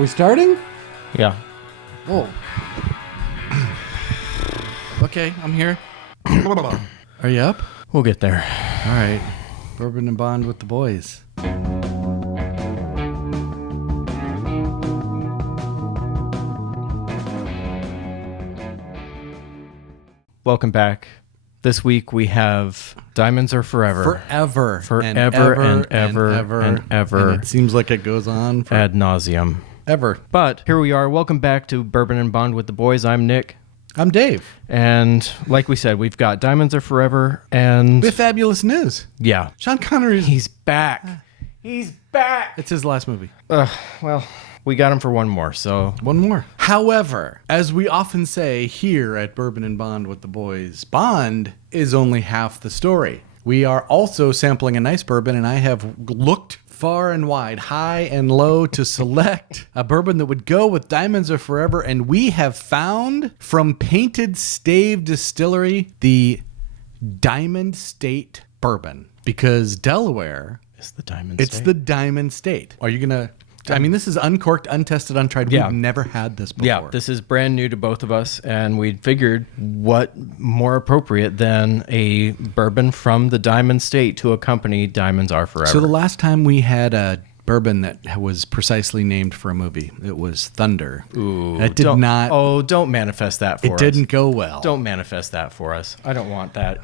Are we starting? Yeah. Oh. Okay, I'm here. Are you up? We'll get there. All right. Bourbon and Bond with the boys. Welcome back. This week we have Diamonds Are Forever. Forever. And ever. And it seems like it goes on for Ad nauseum. ever. But here we are. Welcome back to Bourbon and Bond with the boys. I'm Nick. I'm Dave. And like we said, we've got Diamonds Are Forever and... We have fabulous news. Yeah. Sean Connery. He's back. He's back. It's his last movie. Well, we got him for one more, so... One more. However, as we often say here at Bourbon and Bond with the boys, Bond is only half the story. We are also sampling a nice bourbon, and I have looked far and wide, high and low, to select a bourbon that would go with Diamonds Are Forever, and we have found from Painted Stave Distillery the Diamond State Bourbon, because Delaware... It's the Diamond It's State. the Diamond State. Are you going to... I mean, this is uncorked, untested, untried. Yeah. We've never had this before. Yeah, this is brand new to both of us, and we figured what more appropriate than a bourbon from the Diamond State to accompany Diamonds Are Forever. So the last time we had a bourbon that was precisely named for a movie, it was Thunder. Ooh, It did not... Oh, don't manifest that for us. It didn't go well. Don't manifest that for us. I don't want that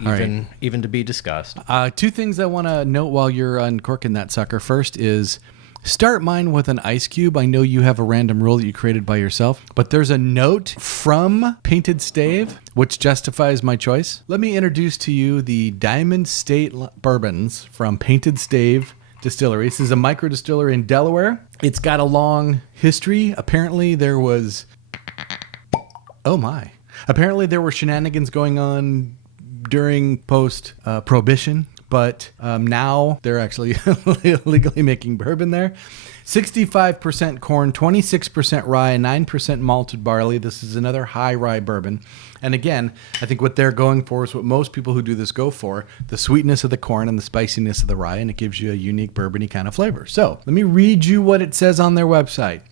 even to be discussed. Two things I want to note while you're uncorking that sucker. First is... start mine with an ice cube. I know you have a random rule that you created by yourself, but there's a note from Painted Stave, which justifies my choice. Let me introduce to you the Diamond State bourbons from Painted Stave Distillery. This is a micro distillery in Delaware. It's got a long history. Apparently there was... Oh my. Apparently there were shenanigans going on during post-prohibition. But now they're actually legally making bourbon there. 65% corn, 26% rye, and 9% malted barley. This is another high rye bourbon. And again, I think what they're going for is what most people who do this go for, the sweetness of the corn and the spiciness of the rye, and it gives you a unique bourbony kind of flavor. So let me read you what it says on their website.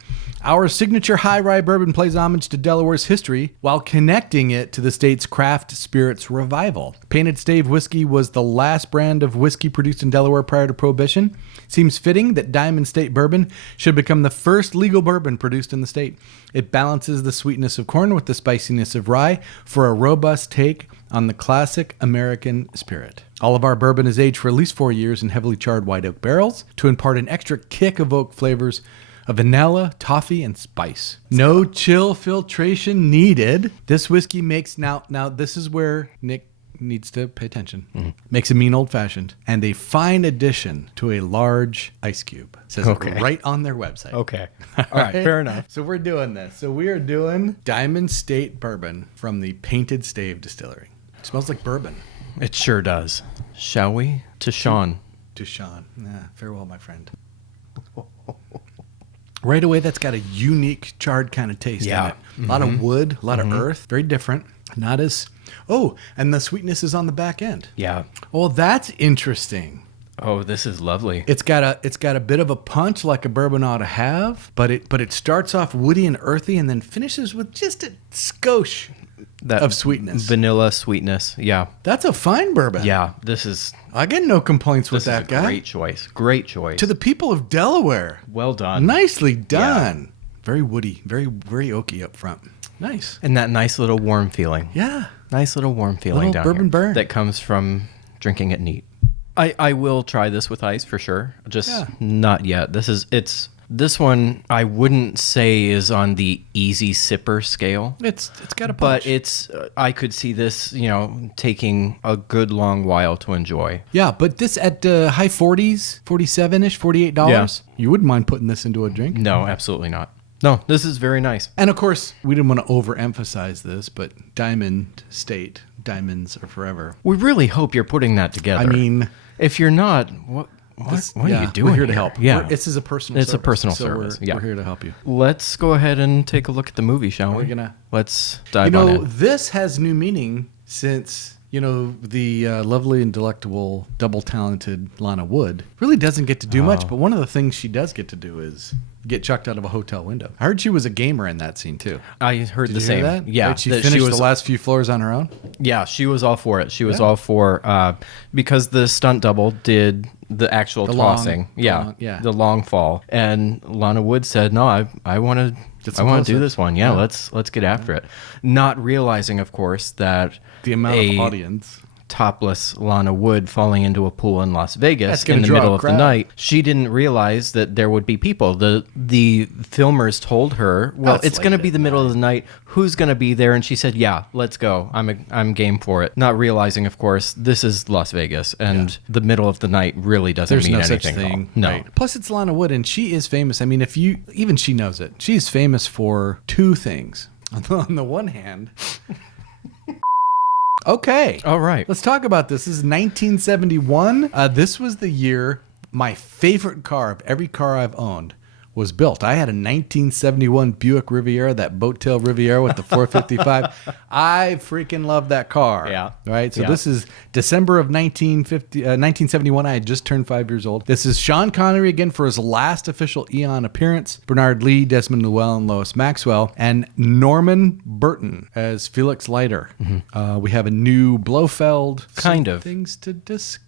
Our signature high rye bourbon plays homage to Delaware's history while connecting it to the state's craft spirits revival. Painted Stave whiskey was the last brand of whiskey produced in Delaware prior to Prohibition. Seems fitting that Diamond State Bourbon should become the first legal bourbon produced in the state. It balances the sweetness of corn with the spiciness of rye for a robust take on the classic American spirit. All of our bourbon is aged for at least 4 years in heavily charred white oak barrels to impart an extra kick of oak flavors of vanilla, toffee, and spice. No chill filtration needed. This whiskey makes... Now this is where Nick needs to pay attention. Mm-hmm. Makes a mean old-fashioned and a fine addition to a large ice cube. It says it right on their website. Okay. All right, fair enough. So we're doing this. So we are doing Diamond State Bourbon from the Painted Stave Distillery. It smells like bourbon. It sure does. Shall we? To Sean. To Sean. Farewell, my friend. Right away, that's got a unique charred kind of taste in it. A lot of wood, a lot of earth. Very different. Not as... Oh, and the sweetness is on the back end. Yeah. Oh, that's interesting. Oh, this is lovely. It's got a bit of a punch like a bourbon ought to have, but it starts off woody and earthy and then finishes with just a skosh of sweetness. Vanilla sweetness. Yeah. That's a fine bourbon. Yeah. This is... I get no complaints with that guy. Great choice. Great choice. To the people of Delaware. Well done. Nicely done. Yeah. Very woody. Very, very oaky up front. Nice. And that nice little warm feeling. Yeah. Nice little warm feeling down bourbon here. burn. That comes from drinking it neat. I will try this with ice for sure. Just not yet. This one I wouldn't say is on the easy sipper scale. It's got a punch. But I could see this, taking a good long while to enjoy. Yeah, but this at high 40s, 47-ish, $48. Yeah. You wouldn't mind putting this into a drink? No, absolutely not. No, this is very nice. And of course, we didn't want to overemphasize this, but Diamond State, Diamonds Are Forever. We really hope you're putting that together. I mean... If you're not, what are you doing? We're here to help. Yeah. This is a personal service. It's a personal service. We're here to help you. Let's go ahead and take a look at the movie, shall we? We're gonna... Let's dive on in. This has new meaning since the lovely and delectable, double-talented Lana Wood really doesn't get to do much, but one of the things she does get to do is get chucked out of a hotel window. I heard she was a gamer in that scene, too. I heard Did the you same. hear that? Yeah. Right, she that finished was the last few floors on her own? Yeah, she was all for it. She was all for, because the stunt double did the actual tossing. The long fall. And Lana Wood said, no, I want to do this one. Yeah, let's get after it. Not realizing, of course, that the amount of audience. Topless Lana Wood falling into a pool in Las Vegas in the middle of the night. She didn't realize that there would be people. The filmers told her, well, it's going to be the middle of the night. Who's going to be there? And she said, yeah, let's go. I'm game for it. Not realizing, of course, this is Las Vegas, and the middle of the night really doesn't mean anything. Such thing. No. Right. Plus, it's Lana Wood, and she is famous. I mean, even she knows it. She's famous for two things. On the one hand... Okay. All right. Let's talk about this. This is 1971. This was the year my favorite car of every car I've owned was built. I had a 1971 Buick Riviera, that boat tail Riviera with the 455. I freaking love that car. Yeah. Right? So this is December of 1971. I had just turned 5 years old. This is Sean Connery again for his last official Eon appearance. Bernard Lee, Desmond Llewellyn, and Lois Maxwell. And Norman Burton as Felix Leiter. Mm-hmm. We have a new Blofeld. Kind of. Things to discuss.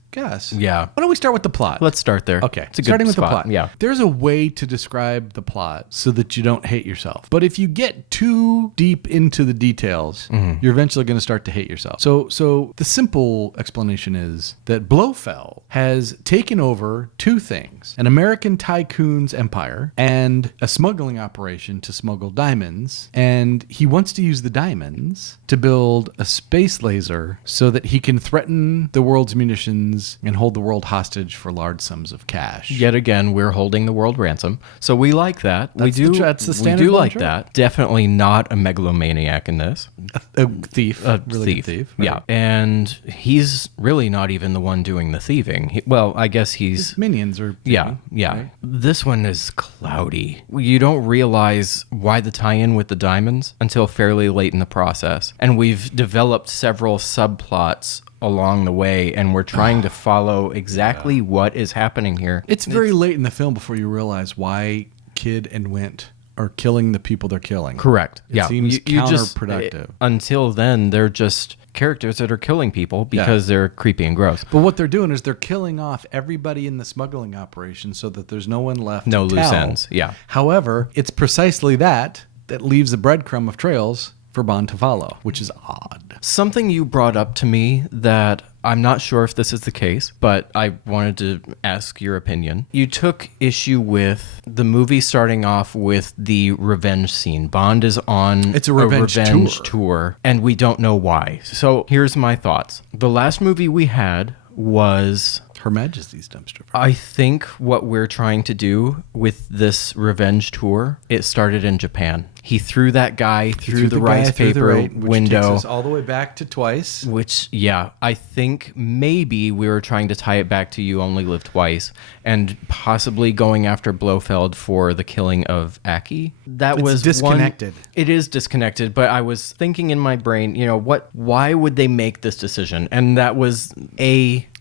Yeah. Why don't we start with the plot? Let's start there. Okay. It's a good Starting with spot. the plot. Yeah. There's a way to describe the plot so that you don't hate yourself. But if you get too deep into the details, you're eventually going to start to hate yourself. So the simple explanation is that Blofeld has taken over two things: an American tycoon's empire and a smuggling operation to smuggle diamonds. And he wants to use the diamonds to build a space laser so that he can threaten the world's munitions and hold the world hostage for large sums of cash. Yet again, we're holding the world ransom. So we like that. That's the standard. We do like that. Definitely not a megalomaniac in this. A thief. A really thief. good thief. Right. Yeah. And he's really not even the one doing the thieving. I guess His minions are thieving, yeah. Right? This one is cloudy. You don't realize why the tie-in with the diamonds until fairly late in the process. And we've developed several subplots along the way, and we're trying to follow exactly what is happening here. It's very late in the film before you realize why Kid and Wint are killing the people they're killing. Correct. It seems counterproductive. Until then, they're just characters that are killing people because they're creepy and gross. But what they're doing is they're killing off everybody in the smuggling operation so that there's no one left No to loose tell. ends. Yeah. However, it's precisely that leaves a breadcrumb of trails for Bond to follow, which is odd. Something you brought up to me that I'm not sure if this is the case, but I wanted to ask your opinion. You took issue with the movie starting off with the revenge scene. Bond is on a revenge tour, and we don't know why. So here's my thoughts. The last movie we had was Her Majesty's Dumpster Fire. I think what we're trying to do with this revenge tour, it started in Japan. He threw that guy through the rice paper window. Which takes us all the way back to Twice. Which, I think maybe we were trying to tie it back to You Only Live Twice and possibly going after Blofeld for the killing of Aki. That was disconnected. It is disconnected, but I was thinking in my brain, why would they make this decision? And that was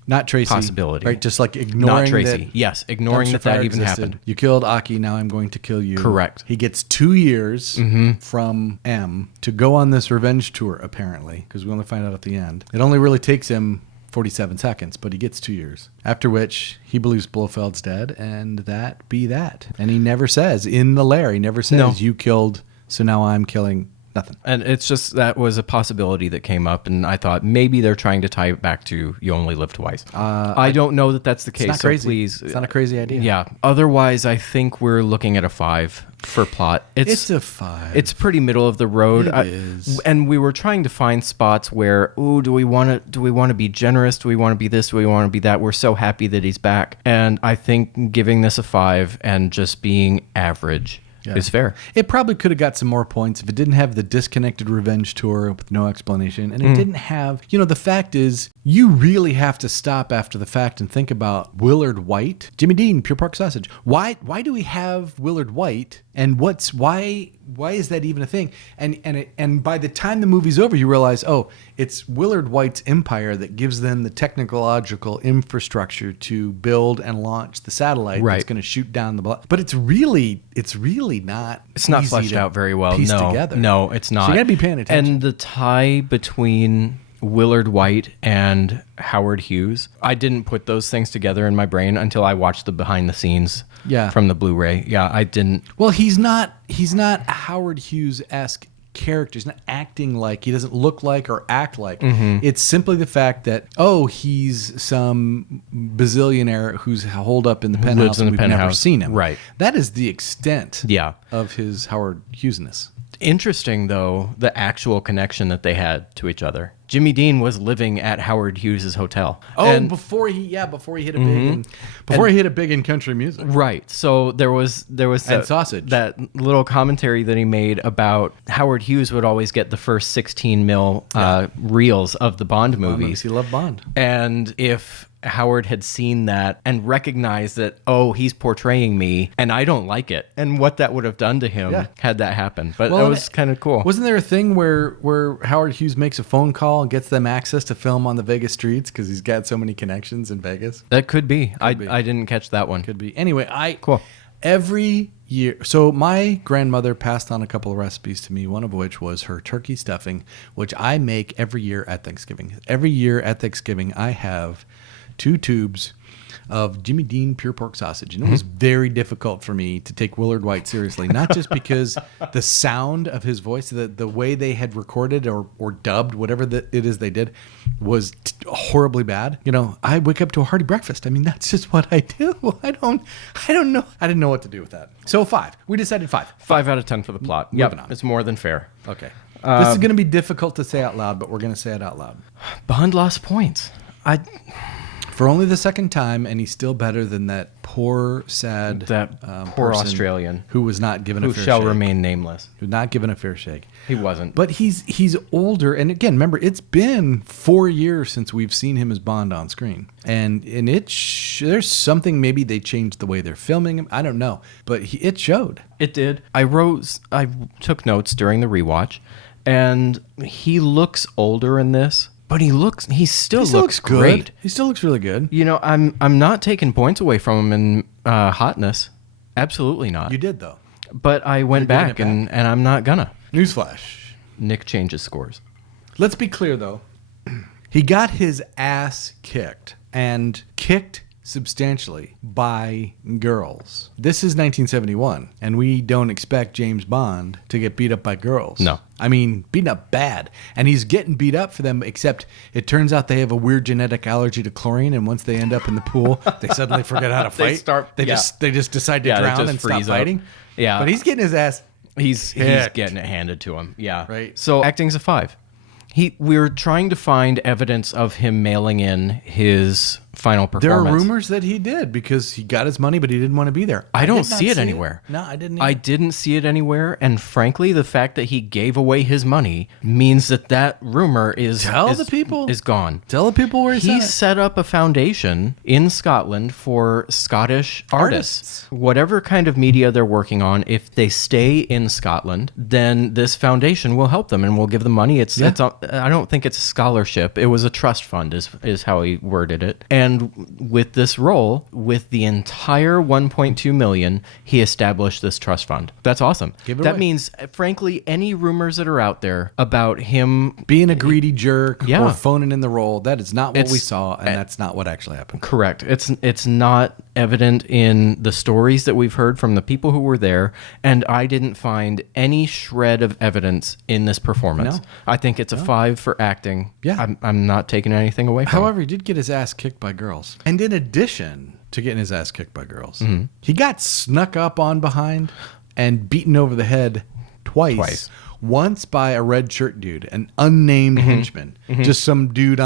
not Tracy. Possibility. Right? Just like ignoring Not Tracy. that. Yes, ignoring that even existed. happened. You killed Aki, now I'm going to kill you. Correct. He gets 2 years from M to go on this revenge tour, apparently, because we only find out at the end. It only really takes him 47 seconds, but he gets 2 years. After which, he believes Blofeld's dead, and that be that. And he never says, in the lair, he never says, you killed, so now I'm killing. Nothing. And it's just that was a possibility that came up, and I thought maybe they're trying to tie it back to You Only Live Twice. I don't know that that's the case. It's not crazy. So please, it's not a crazy idea. Yeah. Otherwise, I think we're looking at a 5 for plot. It's a 5. It's pretty middle of the road. It is. And we were trying to find spots where, do we want to be generous? Do we want to be this? Do we want to be that? We're so happy that he's back. And I think giving this a 5 and just being average is fair. It probably could have got some more points if it didn't have the disconnected revenge tour with no explanation. And it didn't have, the fact is, you really have to stop after the fact and think about Willard White. Jimmy Dean, Pure Pork Sausage. Why do we have Willard White And why is that even a thing? And by the time the movie's over, you realize, oh, it's Willard White's empire that gives them the technological infrastructure to build and launch the satellite that's going to shoot down the block. But it's really not. It's not fleshed out very well. Piece together. No, it's not. So you got to be paying attention. And the tie between Willard White and Howard Hughes, I didn't put those things together in my brain until I watched the behind the scenes from the Blu-ray. Yeah, I didn't. Well, he's not a Howard Hughes-esque character. He's not acting like, he doesn't look like or act like. It's simply the fact that, he's some bazillionaire who's holed up in the penthouse and we've never seen him. Right. That is the extent Yeah. of his Howard Hughes-ness. Interesting, though, the actual connection that they had to each other. Jimmy Dean was living at Howard Hughes' hotel. Before he hit a big in country music. Right. So there was And sausage. that little commentary that he made about Howard Hughes would always get the first 16 mil reels of the Bond movies. He loved Bond. And if Howard had seen that and recognized that, he's portraying me and I don't like it, and what that would have done to him had that happened. But it was kind of cool. Wasn't there a thing where Howard Hughes makes a phone call and gets them access to film on the Vegas streets because he's got so many connections in Vegas? That could be. I didn't catch that one. Could be. Anyway, Cool. Every year, so my grandmother passed on a couple of recipes to me, one of which was her turkey stuffing, which I make every year at Thanksgiving. Every year at Thanksgiving, I have 2 tubes of Jimmy Dean pure pork sausage. And it was very difficult for me to take Willard White seriously, not just because the sound of his voice, the way they had recorded or dubbed, whatever it is they did, was horribly bad. I wake up to a hearty breakfast. I mean, that's just what I do. I don't know. I didn't know what to do with that. So 5. We decided 5. 5 out of 10 for the plot. Moving on. It's more than fair. Okay. This is going to be difficult to say out loud, but we're going to say it out loud. Bond lost points. For only the second time, and he's still better than that poor, sad poor person Australian who was not given a fair shake. Who shall remain nameless. Who was not given a fair shake. He wasn't. But he's older, and again, remember, it's been 4 years since we've seen him as Bond on screen, and there's something, maybe they changed the way they're filming him. I don't know, but it showed. It did. I took notes during the rewatch, and he looks older in this. But he still looks great. Good. He still looks really good. I'm not taking points away from him in hotness. Absolutely not. You did, though. But I went back, and I'm not gonna. Newsflash. Nick changes scores. Let's be clear, though. He got his ass kicked, and kicked substantially by girls. This is 1971, and we don't expect James Bond to get beat up by girls. No. I mean, beaten up bad. And he's getting beat up for them, except it turns out they have a weird genetic allergy to chlorine, and once they end up in the pool, they suddenly forget how to fight. They just decide to drown and stop fighting. Yeah. But he's getting his ass He's getting it handed to him. Yeah. Right. So acting's a 5. We're trying to find evidence of him mailing in his final performance. There are rumors that he did because he got his money, but he didn't want to be there. I don't see it anywhere. No, I didn't. I didn't see it anywhere, and frankly, the fact that he gave away his money means that rumor is the people is gone. Tell the people where he set up a foundation in Scotland for Scottish artists. Whatever kind of media they're working on, if they stay in Scotland, then this foundation will help them and will give them money. I don't think it's a scholarship. It was a trust fund, is how he worded it. And with this role, with the entire 1.2 million, he established this trust fund. That's awesome. That means, frankly, any rumors that are out there about him being a greedy jerk or phoning in the role, that is not what we saw, and that's not what actually happened. Correct. It's not evident in the stories that we've heard from the people who were there, and I didn't find any shred of evidence in this performance. No. I think it's a 5 for acting. Yeah. I'm not taking anything away from However, he did get his ass kicked by girls. And in addition to getting his ass kicked by girls, he got snuck up on behind and beaten over the head twice. Once by a red shirt dude, an unnamed henchman. Just some dude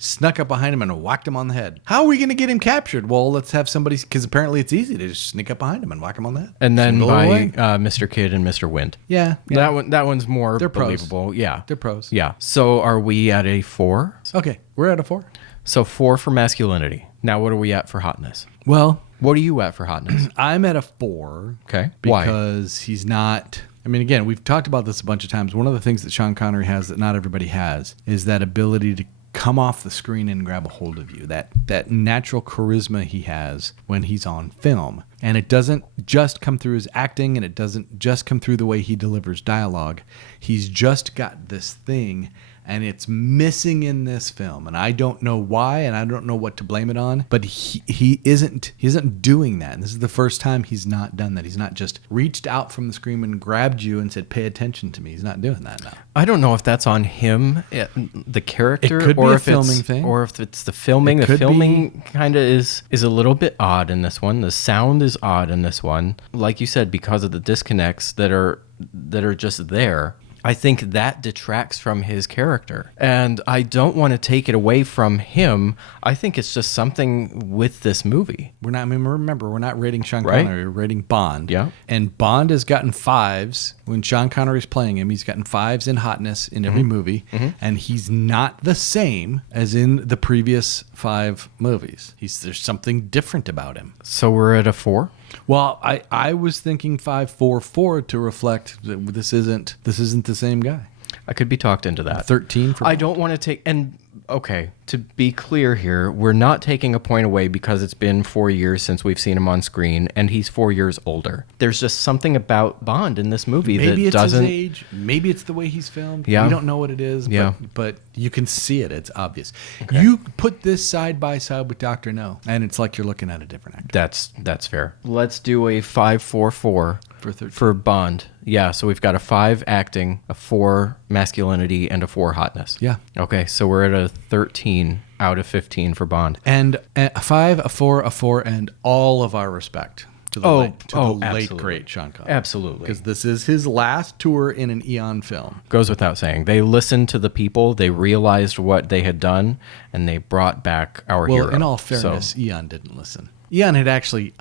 snuck up behind him and whacked him on the head. How are we going to get him captured? Well, let's have somebody, because apparently it's easy to just sneak up behind him and whack him on the head. And then by Mr. Kid and Mr. Wind. Yeah. That one's more They're believable. Pros. Yeah. They're pros. Yeah. So are we at a 4? Okay, we're at a 4. So 4 for masculinity. Now what are we at for hotness? Well, What are you at for hotness? I'm at a 4. Okay. Why? Because he's not. I mean, again, we've talked about this a bunch of times. One of the things that Sean Connery has that not everybody has is that ability to come off the screen and grab a hold of you. That natural charisma he has when he's on film. And it doesn't just come through his acting, and it doesn't just come through the way he delivers dialogue. He's just got this thing, and it's missing in this film. And I don't know why, and I don't know what to blame it on, but he isn't doing that. And this is the first time he's not done that. He's not just reached out from the screen and grabbed you and said, pay attention to me. He's not doing that now. I don't know if that's on him, the character, It could be or a if filming it's thing. or if it's the filming. It The could filming kind of is a little bit odd in this one. The sound is odd in this one, like you said, because of the disconnects that are just there. I think that detracts from his character. And I don't want to take it away from him. I think it's just something with this movie. Remember, we're not rating Sean Right. Connery, we're rating Bond. Yeah. And Bond has gotten 5s. When Sean Connery's playing him, he's gotten 5s in hotness in every movie. And he's not the same as in the previous 5 movies. There's something different about him. So we're at a 4? Well, I was thinking 5-4-4 to reflect that this isn't the same guy. I could be talked into that. 13 for I Bond. don't want to take... And, okay, to be clear here, we're not taking a point away because it's been 4 years since we've seen him on screen, and he's 4 years older. There's just something about Bond in this movie Maybe that it's doesn't... his age. Maybe it's the way he's filmed. Yeah. We don't know what it is, Yeah. but you can see it. It's obvious. Okay. You put this side by side with Dr. No, and it's like you're looking at a different actor. That's fair. Let's do a 5-4-4 For 13. for Bond. Yeah, so we've got a 5 acting, a 4 masculinity, and a 4 hotness. Yeah. Okay, so we're at a 13 out of 15 for Bond. And a 5, a 4, a 4, and all of our respect to the late, absolutely. great Sean Connery. Absolutely. Because this is his last tour in an Eon film. Goes without saying. They listened to the people, they realized what they had done, and they brought back our hero. Well, in all fairness, Eon didn't listen. Eon had actually...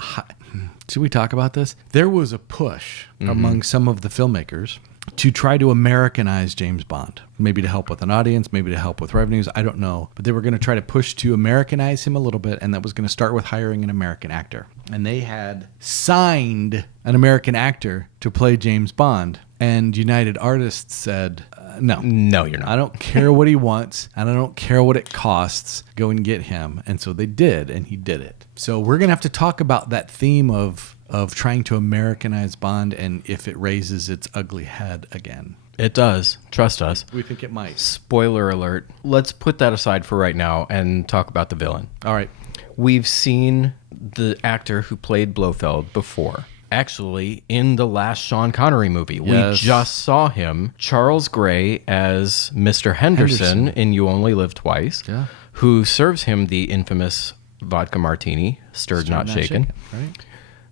Should we talk about this? There was a push among some of the filmmakers to try to Americanize James Bond. Maybe to help with an audience, maybe to help with revenues, I don't know. But they were going to try to push to Americanize him a little bit, and that was going to start with hiring an American actor. And they had signed an American actor to play James Bond, and United Artists said, no. No, you're not. I don't care what he wants, and I don't care what it costs. Go and get him. And so they did, and he did it. So we're going to have to talk about that theme of trying to Americanize Bond and if it raises its ugly head again. It does. Trust us. We think it might. Spoiler alert. Let's put that aside for right now and talk about the villain. All right. We've seen the actor who played Blofeld before. Actually, in the last Sean Connery movie, Yes. we just saw him, Charles Gray, as Mr. Henderson in You Only Live Twice, Yeah. who serves him the infamous vodka martini, stirred not shaken. Right?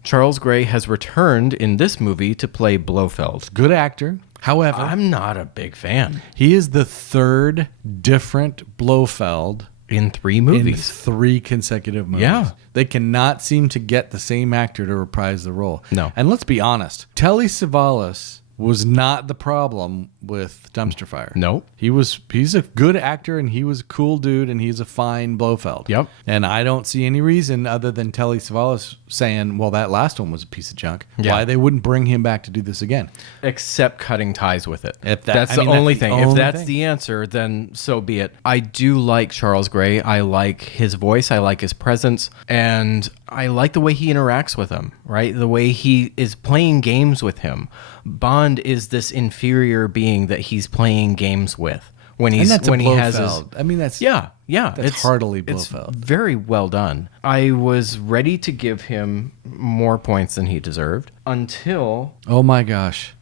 Charles Gray has returned in this movie to play Blofeld. Good actor. However, I'm not a big fan. he is the third different Blofeld In 3 in movies. 3 consecutive movies. Yeah. They cannot seem to get the same actor to reprise the role. No. And let's be honest, Telly Savalas was not the problem with Dumpster Fire. Nope. He's a good actor, and he was a cool dude, and he's a fine Blofeld. Yep. And I don't see any reason other than Telly Savalas saying, well, that last one was a piece of junk, Yeah. why they wouldn't bring him back to do this again. Except cutting ties with it. If that- that's I the mean, that's only the thing. only If that's thing. the answer, then so be it. I do like Charles Gray. I like his voice. I like his presence. And I like the way he interacts with him, right? The way he is playing games with him. Bond is this inferior being that he's playing games with. When And that's when a he has his Blofeld. I mean, that's... yeah, That's heartily it's Blofeld. very well done. I was ready to give him more points than he deserved until Oh, my gosh.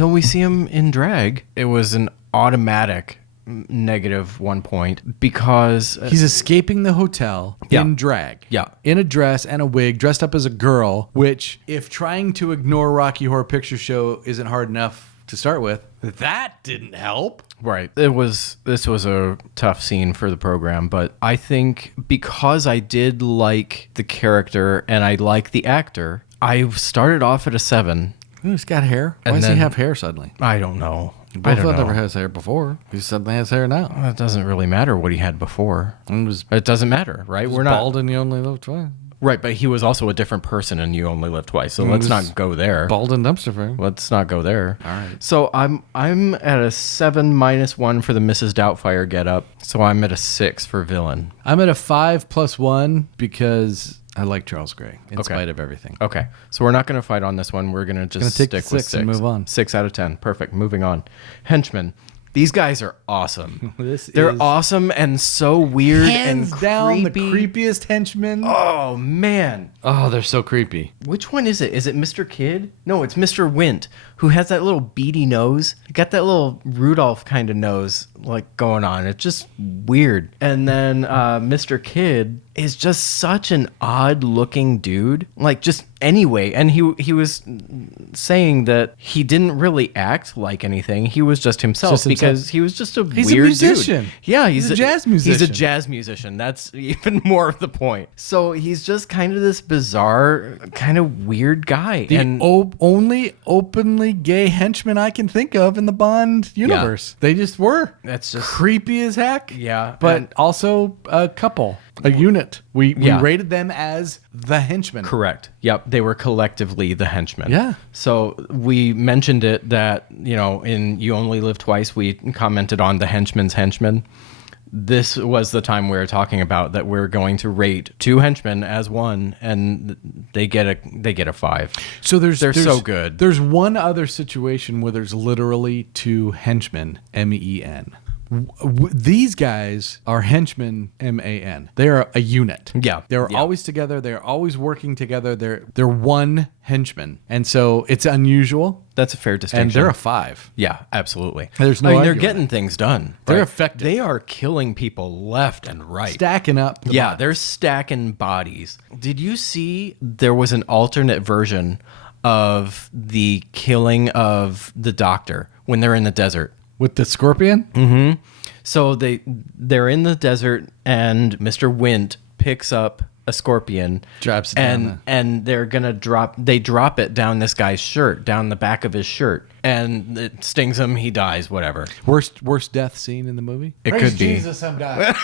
we see him in drag. It was an automatic negative 1 point because He's escaping the hotel Yeah. in drag. Yeah. In a dress and a wig, dressed up as a girl, which, if trying to ignore Rocky Horror Picture Show isn't hard enough to start with, that didn't help. right. This was a tough scene for the program, but I think because I did like the character and I like the actor, I started off at a 7. He's got hair. Why And does he then- have hair suddenly? I don't know. Blofeld never has hair before. He suddenly has hair now. It doesn't really matter what he had before. He was It doesn't matter, right? We're not bald and he only lived twice. Right, but he was also a different person and You Only Live Twice. So let's not go there. Bald and dumpster fire. Let's not go there. All right. So I'm at a 7 -1 for the Mrs. Doubtfire getup. So I'm at a 6 for villain. I'm at a 5 + 1 because I like Charles Gray in spite of everything. Okay. So we're not going to fight on this one. We're going to just take stick the with 6 and move on. 6 out of 10. Perfect. Moving on. Henchmen. These guys are awesome. They're awesome and so weird hands and down the creepy. creepiest henchmen. Oh, man. Oh, they're so creepy. Which one is it? Is it Mr. Kidd? No, it's Mr. Wint, who has that little beady nose. He got that little Rudolph kind of nose like going on. It's just weird. And then Mr. Kidd is just such an odd looking dude. Like just anyway. And he was saying that he didn't really act like anything. He was just himself because he was just a weird a musician. dude. Yeah, he's a jazz musician. He's a jazz musician. That's even more of the point. So he's just kind of this bizarre, kind of weird guy. The only openly gay henchman I can think of in the Bond universe. They just were. That's just creepy as heck. Yeah. But also a couple, a unit. We rated them as the henchmen. Correct. Yep. They were collectively the henchmen. Yeah. So we mentioned it that, in You Only Live Twice, we commented on the henchman's henchmen. This was the time we were talking about that we're going to rate 2 henchmen as one, and they get a 5. So they're so good. There's one other situation where there's literally 2 henchmen, MEN. These guys are henchmen, MAN. They are a unit. Yeah. They're always together. They're always working together. They're one henchman, and so it's unusual. That's a fair distinction. And they're a 5. Yeah, absolutely. There's no they're argument. getting things done. They're effective. They are killing people left and right. Stacking up. They're stacking bodies. Did you see there was an alternate version of the killing of the doctor when they're in the desert? With the scorpion? Mm-hmm. So they're in the desert, and Mr. Wint picks up a scorpion, drops it down and they're gonna drop it down this guy's shirt, down the back of his shirt, and it stings him. He dies. Whatever. Worst death scene in the movie? It could be. Jesus, I'm dying.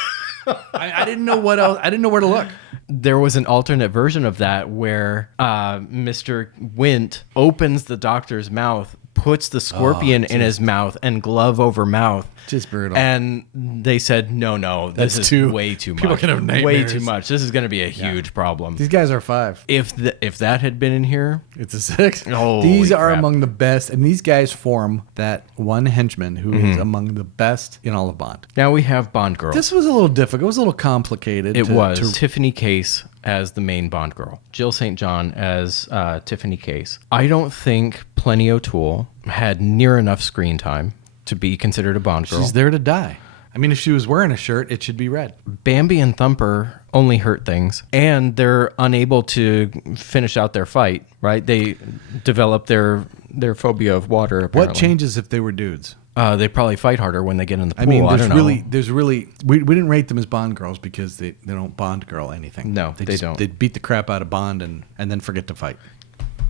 I didn't know what else. I didn't know where to look. There was an alternate version of that where Mr. Wint opens the doctor's mouth, puts the scorpion in his mouth, and glove over mouth. Just brutal. And they said, no, this is way too much. People can have nightmares. Way too much. This is going to be a huge problem. These guys are 5. If that had been in here, it's a 6. Holy these are crap. among the best, and these guys form that one henchman who is among the best in all of Bond. Now we have Bond Girl. This was a little difficult. It was a little complicated. It was. Tiffany Case as the main Bond girl. Jill St. John as Tiffany Case. I don't think Plenty O'Toole had near enough screen time to be considered a Bond girl. She's there to die. I mean, if she was wearing a shirt, it should be red. Bambi and Thumper only hurt things, and they're unable to finish out their fight, right? They develop their phobia of water, apparently. What changes if they were dudes? They probably fight harder when they get in the pool. I mean, I don't know. We didn't rate them as Bond girls because they don't Bond girl anything. No, they don't. They beat the crap out of Bond and then forget to fight.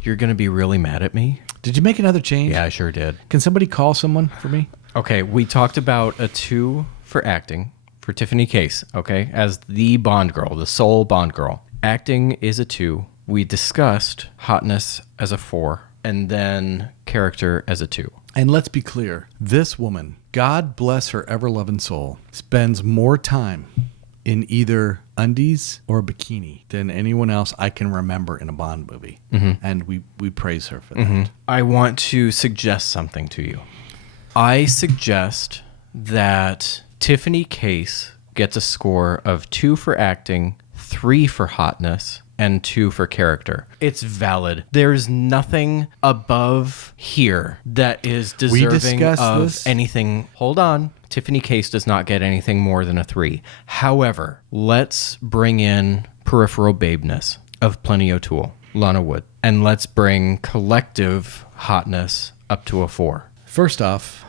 You're going to be really mad at me? Did you make another change? Yeah, I sure did. Can somebody call someone for me? Okay, we talked about a 2 for acting for Tiffany Case, okay, as the Bond girl, the sole Bond girl. Acting is a 2. We discussed hotness as a 4, and then character as a 2. And let's be clear, this woman, God bless her ever-loving soul, spends more time in either undies or bikini than anyone else I can remember in a Bond movie. Mm-hmm. And we praise her for that. I want to suggest something to you. I suggest that Tiffany Case gets a score of 2 for acting, 3 for hotness, and 2 for character. It's valid. There's nothing above here that is deserving of anything. Hold on. Tiffany Case does not get anything more than a 3. However, let's bring in peripheral babeness of Plenty O'Toole, Lana Wood, and let's bring collective hotness up to a 4. First off,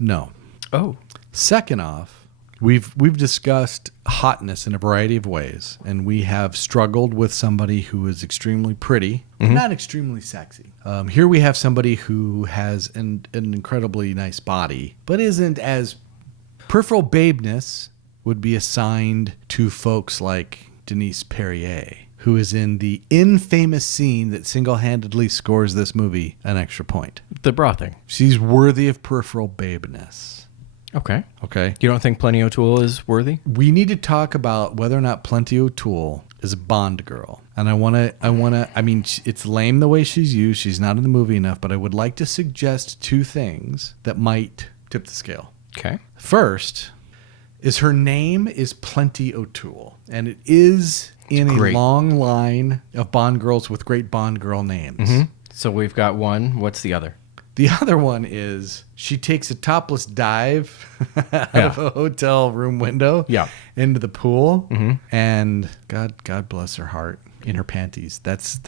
no. Oh. Second off, we've discussed hotness in a variety of ways, and we have struggled with somebody who is extremely pretty, not extremely sexy. Here we have somebody who has an incredibly nice body, but isn't as peripheral babeness would be assigned to folks like Denise Perrier. who is in the infamous scene that single-handedly scores this movie an extra point. The brothing. She's worthy of peripheral babeness. Okay. Okay. You don't think Plenty O'Toole is worthy? We need to talk about whether or not Plenty O'Toole is a Bond girl. And I mean, it's lame the way she's used. She's not in the movie enough, but I would like to suggest two things that might tip the scale. Okay. First is her name is Plenty O'Toole, and it is in a long line of Bond girls with great Bond girl names. Mm-hmm. So we've got one. What's the other? The other one is she takes a topless dive out of a hotel room window into the pool, and God bless her heart, in her panties. That's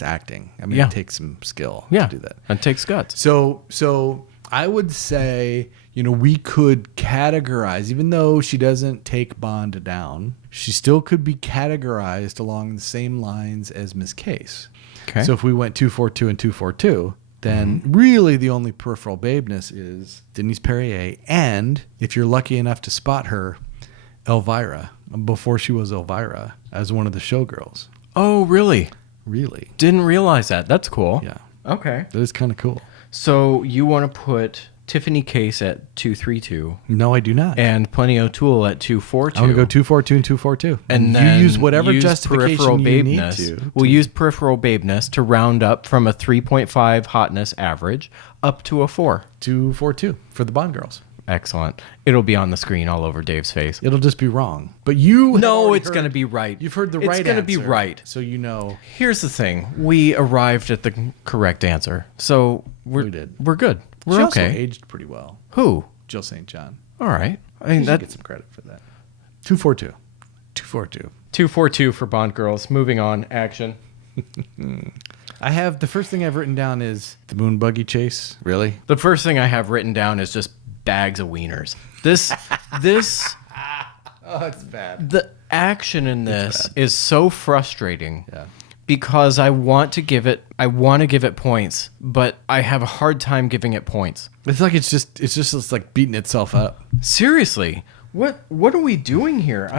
acting. I mean, it takes some skill to do that. It takes guts. So I would say, we could categorize, even though she doesn't take Bond down, she still could be categorized along the same lines as Miss Case. Okay. So if we went 242 and 242, then really the only peripheral babeness is Denise Perrier, and if you're lucky enough to spot her, Elvira, before she was Elvira, as one of the showgirls. Oh, really? Really? Didn't realize that. That's cool. Yeah. Okay. That is kind of cool. So you want to put Tiffany Case at 232. No, I do not. And Plenty O'Toole at 242. I'm going to go 242 and 242. And then you use whatever justification you need to. We'll use peripheral babeness to round up from a 3.5 hotness average up to a 4. 242 for the Bond girls. Excellent. It'll be on the screen all over Dave's face. It'll just be wrong. But you it's going to be right. You've heard the right answer. It's going to be right. So you know. Here's the thing. We arrived at the correct answer. So we're good. We're she okay. also aged pretty well. Who? Jill St. John. All right. I mean, you should get some credit for that. 242. 242. 242 for Bond girls. Moving on. Action. I have the first thing I've written down is the moon buggy chase. Really? The first thing I have written down is just bags of wieners. This Oh, it's bad. The action in this is so frustrating. Yeah. Because I want to give it points, but I have a hard time giving it points. It's like it's like beating itself up. Seriously. What are we doing here?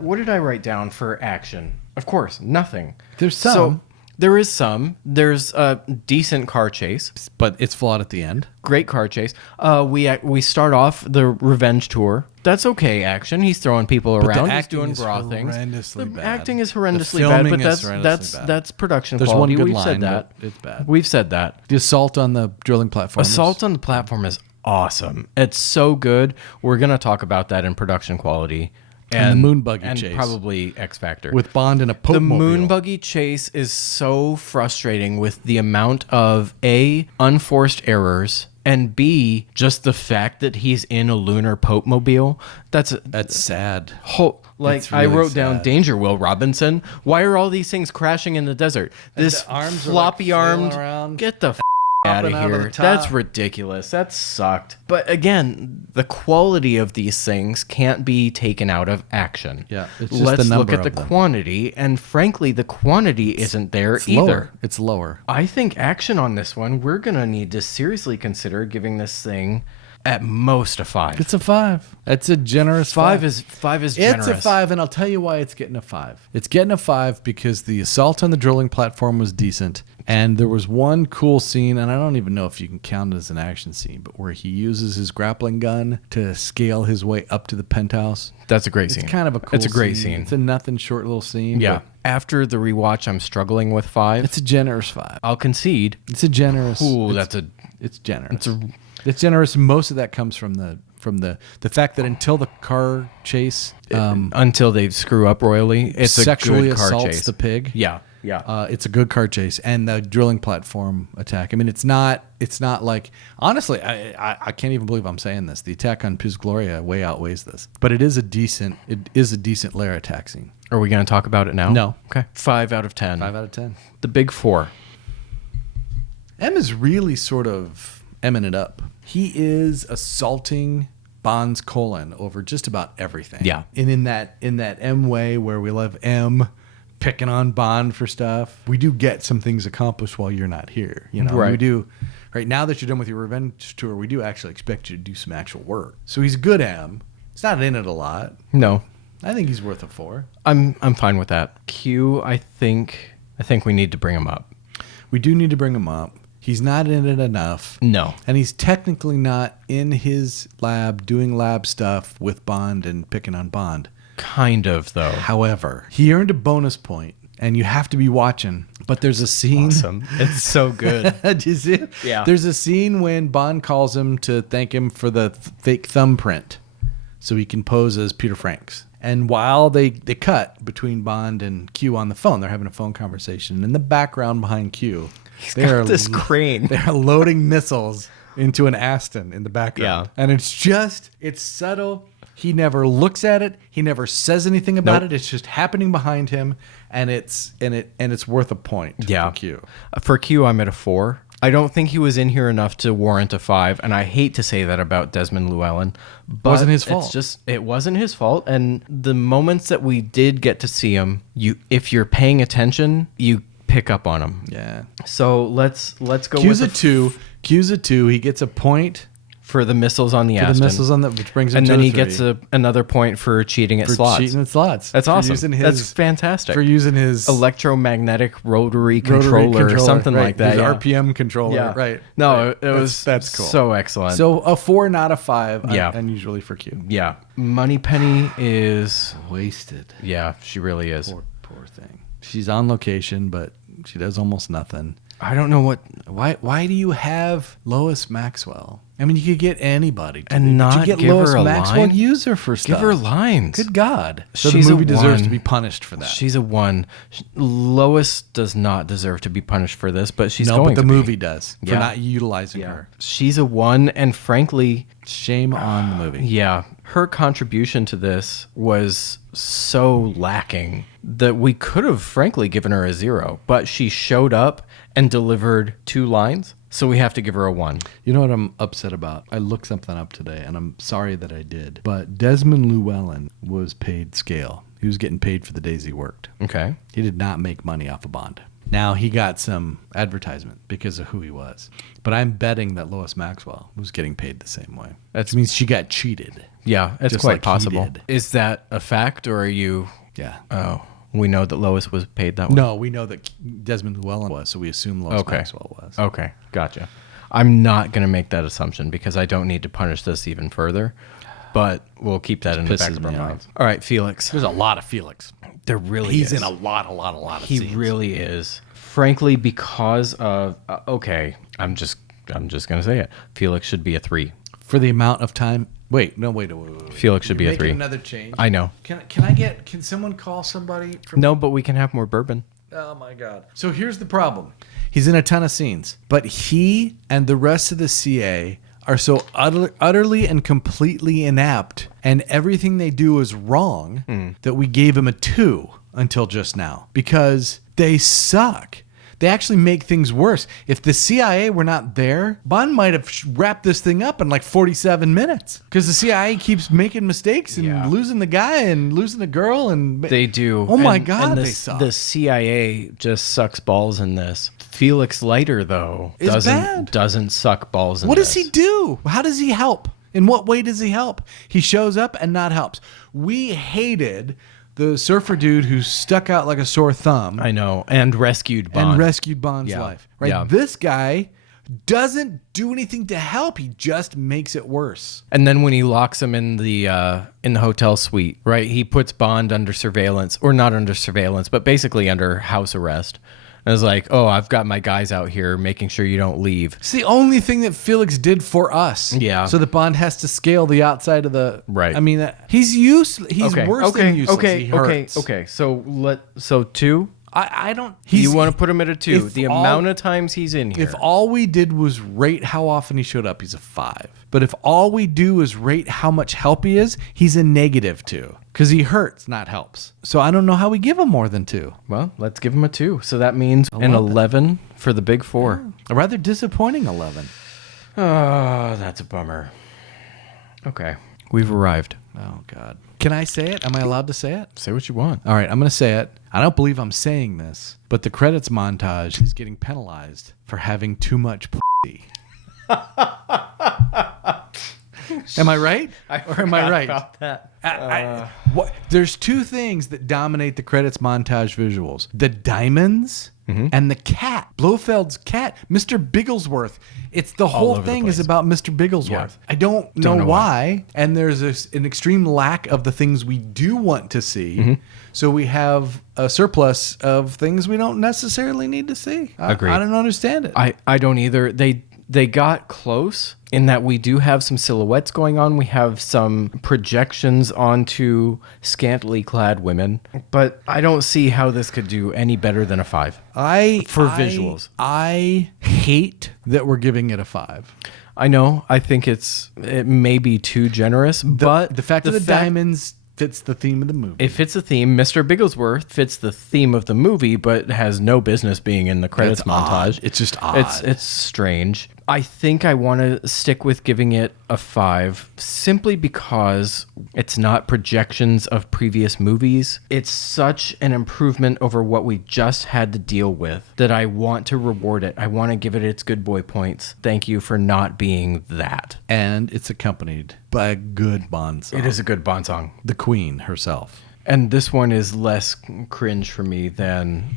What did I write down for action? Of course, nothing. There's some. So, there is some. There's a decent car chase, but it's flawed at the end. Great car chase. We start off the revenge tour. That's okay action. He's throwing people around. He's doing bra things. The acting is horrendously bad, but that's production quality. One good We've line, said that. It's bad. We've said that. The assault on the drilling platform. Assault on the platform is awesome. It's so good. We're gonna talk about that in production quality. And the moon buggy and chase. Probably X Factor. With Bond in a Pope The mobile. moon buggy chase is so frustrating with the amount of A, unforced errors, and B, just the fact that he's in a lunar Pope mobile. That's sad. Like really I wrote down Danger Will Robinson. Why are all these things crashing in the desert? This floppy armed. Get the out of here. That's ridiculous. That sucked. But again, the quality of these things can't be taken out of action. Yeah, it's just Let's the number look at the of them. quantity, and frankly, the quantity isn't there either. It's lower. I think action on this one, we're gonna need to seriously consider giving this thing at most a 5. It's a 5. It's a generous 5. 5 is generous. It's a 5, and I'll tell you why it's getting a 5. It's getting a 5 because the assault on the drilling platform was decent, and there was one cool scene, and I don't even know if you can count it as an action scene, but where he uses his grappling gun to scale his way up to the penthouse. That's a great scene. It's kind of a cool It's a great scene. It's a nothing short little scene. Yeah. After the rewatch, I'm struggling with 5. It's a generous 5. I'll concede. It's a generous. Ooh, It's generous. It's generous. Most of that comes from the fact that until the car chase, until they screw up royally, it's sexually a good car assaults chase. the pig. Yeah. It's a good car chase, and the drilling platform attack. I mean, it's not like, honestly, I can't even believe I'm saying this. The attack on Piz Gloria way outweighs this, but it is a decent lair attack scene. Are we going to talk about it now? No. Okay. 5 out of 10. 5 out of 10. The big 4. M is really sort of emming it up. He is assaulting Bond's colon over just about everything. Yeah. And in that M way where we love M picking on Bond for stuff, we do get some things accomplished while you're not here. Right. We do. Right now that you're done with your revenge tour, we do actually expect you to do some actual work. So he's a good M. He's not in it a lot. No. I think he's worth a 4. I'm fine with that. Q, I think we need to bring him up. We do need to bring him up. He's not in it enough. No. And he's technically not in his lab doing lab stuff with Bond and picking on Bond. Kind of, though. However, he earned a bonus point, and you have to be watching. But there's a scene. Awesome. It's so good. Did you see it? Yeah. There's a scene when Bond calls him to thank him for the fake thumbprint so he can pose as Peter Franks. And while they cut between Bond and Q on the phone, they're having a phone conversation. In the background behind Q, got this crane. They're loading missiles into an Aston in the background. Yeah. And it's subtle. He never looks at it. He never says anything about it. It's just happening behind him, and it's worth a point. Yeah. For Q. For Q, I'm at a 4. I don't think he was in here enough to warrant a 5, and I hate to say that about Desmond Llewellyn, but wasn't his fault. It's just it wasn't his fault, and the moments that we did get to see him, if you're paying attention, you pick up on him. Yeah. So let's go Q's with a 2. Q's a 2. He gets a point for the missiles on the for Aston. the missiles on that, which brings him and to then a he 3. gets another point for cheating at slots. Cheating at slots. That's For awesome. using That's fantastic. For using his electromagnetic rotary controller or something right. like that. His Yeah. RPM controller. Yeah. Right. No, Right. That's cool. so excellent. So a 4, not a 5. Yeah. Unusually for Q. Yeah. Moneypenny is... Wasted. Yeah, she really is. Poor thing. She's on location, but she does almost nothing. I don't know what... Why do you have Lois Maxwell? I mean, you could get anybody to And do it, but not you get give Lois her a Maxwell. line? Use her for stuff. Give her lines. Good God. So She's the movie a deserves 1. to be punished for that. She's a 1. Lois does not deserve to be punished for this, but she's no, going but the to be. movie does for Yeah. not utilizing her. She's a 1, and frankly... Shame on the movie. Yeah, her contribution to this was so lacking that we could have frankly given her a 0, but she showed up and delivered 2 lines, so we have to give her a 1. You know what I'm upset about? I looked something up today, and I'm sorry that I did. But Desmond Llewellyn was paid scale. He was getting paid for the days he worked. Okay. He did not make money off of Bond. Now, he got some advertisement because of who he was. But I'm betting that Lois Maxwell was getting paid the same way. That means she got cheated. Yeah, it's Just quite like he possible. did. Is that a fact, or are you... Yeah. Oh, we know that Lois was paid that way? No, we know that Desmond Llewellyn was, so we assume Lois Maxwell was. Okay, gotcha. I'm not going to make that assumption because I don't need to punish this even further, but we'll keep that in the back pisses of our me off. minds. All right, Felix. There's a lot of Felix. There really is. He's in a lot of He scenes. really is. Frankly, because of okay, I'm just gonna say it. Felix should be a 3. For the amount of time. Wait. Felix should be a Making 3. another change. I know. Can someone call somebody from No, but we can have more bourbon. Oh my God. So here's the problem. He's in a ton of scenes, but he and the rest of the CA are so utterly and completely inept, and everything they do is wrong that we gave him a 2 until just now because they suck. They actually make things worse. If the CIA were not there, Bond might have wrapped this thing up in like 47 minutes because the CIA keeps making mistakes and losing the guy and losing the girl. And They do. Oh my And God, the, they suck. The CIA just sucks balls in this. Felix Leiter, though, Is bad. doesn't suck balls in What this. does he do? How does he help? In what way does he help? He shows up and not helps. We hated the surfer dude who stuck out like a sore thumb I know. And rescued Bond. and rescued Bond's Yeah. life. Right? Yeah. This guy doesn't do anything to help. He just makes it worse. And then when he locks him in the hotel suite, right? He puts Bond under surveillance, or not under surveillance, but basically under house arrest. And it's like, oh, I've got my guys out here making sure you don't leave. It's the only thing that Felix did for us. Yeah. So that Bond has to scale the outside of the... Right. I mean, he's useless. He's worse than useless. He hurts. Okay. So 2. I don't... You want to put him at a 2. if The all- amount of times he's in here. If all we did was rate how often he showed up, he's a 5. But if all we do is rate how much help he is, he's a -2. Because he hurts, not helps. So I don't know how we give him more than 2. Well, let's give him a 2. So that means an 11 for the big 4. A rather disappointing 11. Oh, that's a bummer. Okay. We've arrived. Oh, God. Can I say it? Am I allowed to say it? Say what you want. All right, I'm going to say it. I don't believe I'm saying this, but the credits montage is getting penalized for having too much pussy. Am I right? Or am I right? About that. There's two things that dominate the credits montage visuals: the diamonds and the cat, Blofeld's cat, Mr. Bigglesworth. It's the whole thing is about Mr. Bigglesworth. Yeah. I don't know why. And there's an extreme lack of the things we do want to see. So we have a surplus of things we don't necessarily need to see. Agreed. I don't understand it. I don't either. They got close in that we do have some silhouettes going on. We have some projections onto scantily clad women, but I don't see how this could do any better than a 5 for visuals. I hate that we're giving it a 5. I know. I think it may be too generous, but the fact that the diamonds fits the theme of the movie. It fits the theme. Mr. Bigglesworth fits the theme of the movie, but has no business being in the credits montage. It's just odd. It's strange. I think I want to stick with giving it a 5 simply because it's not projections of previous movies. It's such an improvement over what we just had to deal with that I want to reward it. I want to give it its good boy points. Thank you for not being that. And it's accompanied by a good Bond song. It is a good Bond song. The Queen herself. And this one is less cringe for me than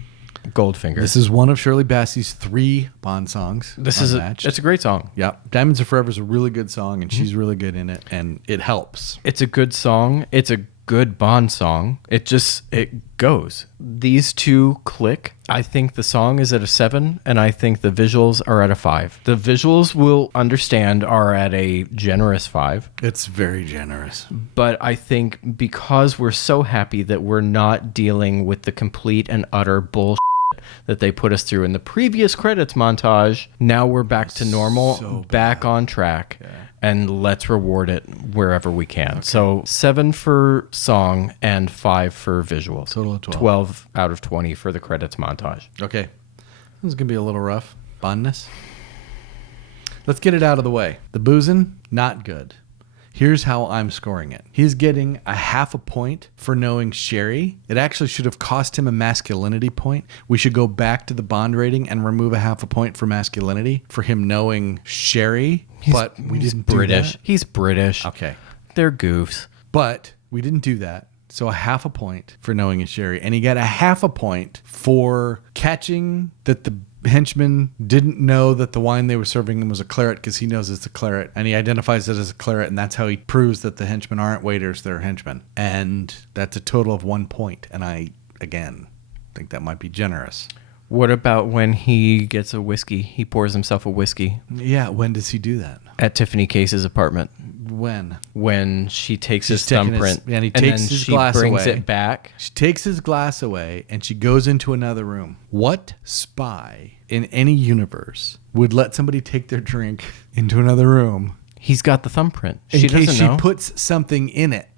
Goldfinger. This is one of Shirley Bassey's 3 Bond songs. It's a great song. Yeah. Diamonds Are Forever is a really good song, and she's really good in it, and it helps. It's a good song. It's a good Bond song. It goes. These two click. I think the song is at a 7, and I think the visuals are at a 5. The visuals, we'll understand, are at a generous 5. It's very generous. But I think because we're so happy that we're not dealing with the complete and utter bullshit that they put us through in the previous credits montage, now we're back to normal, back on track. Yeah. And let's reward it wherever we can. Okay. So 7 for song and 5 for visual. Total of 12. 12 out of 20 for the credits montage. Okay. This is going to be a little rough. Bondness. Let's get it out of the way. The boozing, not good. Here's how I'm scoring it. He's getting a 0.5 point for knowing Sherry. It actually should have cost him a masculinity point. We should go back to the Bond rating and remove a 0.5 point for masculinity for him knowing Sherry. But we didn't British. do that. He's British. Okay. They're goofs. But we didn't do that. So a 0.5 point for knowing it's Sherry. And he got a 0.5 point for catching that the henchman didn't know that the wine they were serving him was a claret because he knows it's a claret. And he identifies it as a claret. And that's how he proves that the henchmen aren't waiters, they're henchmen. And that's a total of 1 point. And I, again, think that might be generous. What about when he gets a whiskey? He pours himself a whiskey. Yeah, when does he do that? At Tiffany Case's apartment. When? When she takes his thumbprint and he takes his glass away. She brings it back. She takes his glass away and she goes into another room. What spy in any universe would let somebody take their drink into another room? He's got the thumbprint. In case she puts something in it.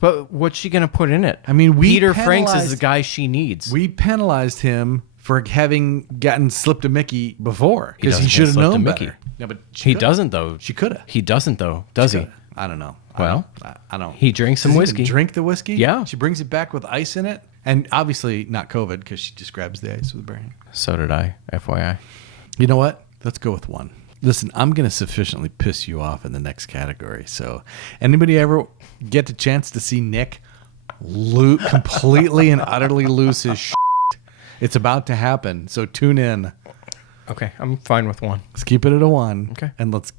But what's she going to put in it? I mean, Peter Franks is the guy she needs. We penalized him for having gotten slipped a Mickey before because he should have known better. No, but he doesn't though. She could have. He doesn't though, does he? I don't know. I don't. He drinks some whiskey. Drink the whiskey? Yeah. She brings it back with ice in it, and obviously not COVID because she just grabs the ice with her brain. So did I. FYI. You know what? Let's go with 1. Listen, I'm going to sufficiently piss you off in the next category. So, anybody ever get the chance to see Nick completely and utterly lose his shit? It's about to happen, so tune in. Okay, I'm fine with 1. Let's keep it at a 1. Okay. And let's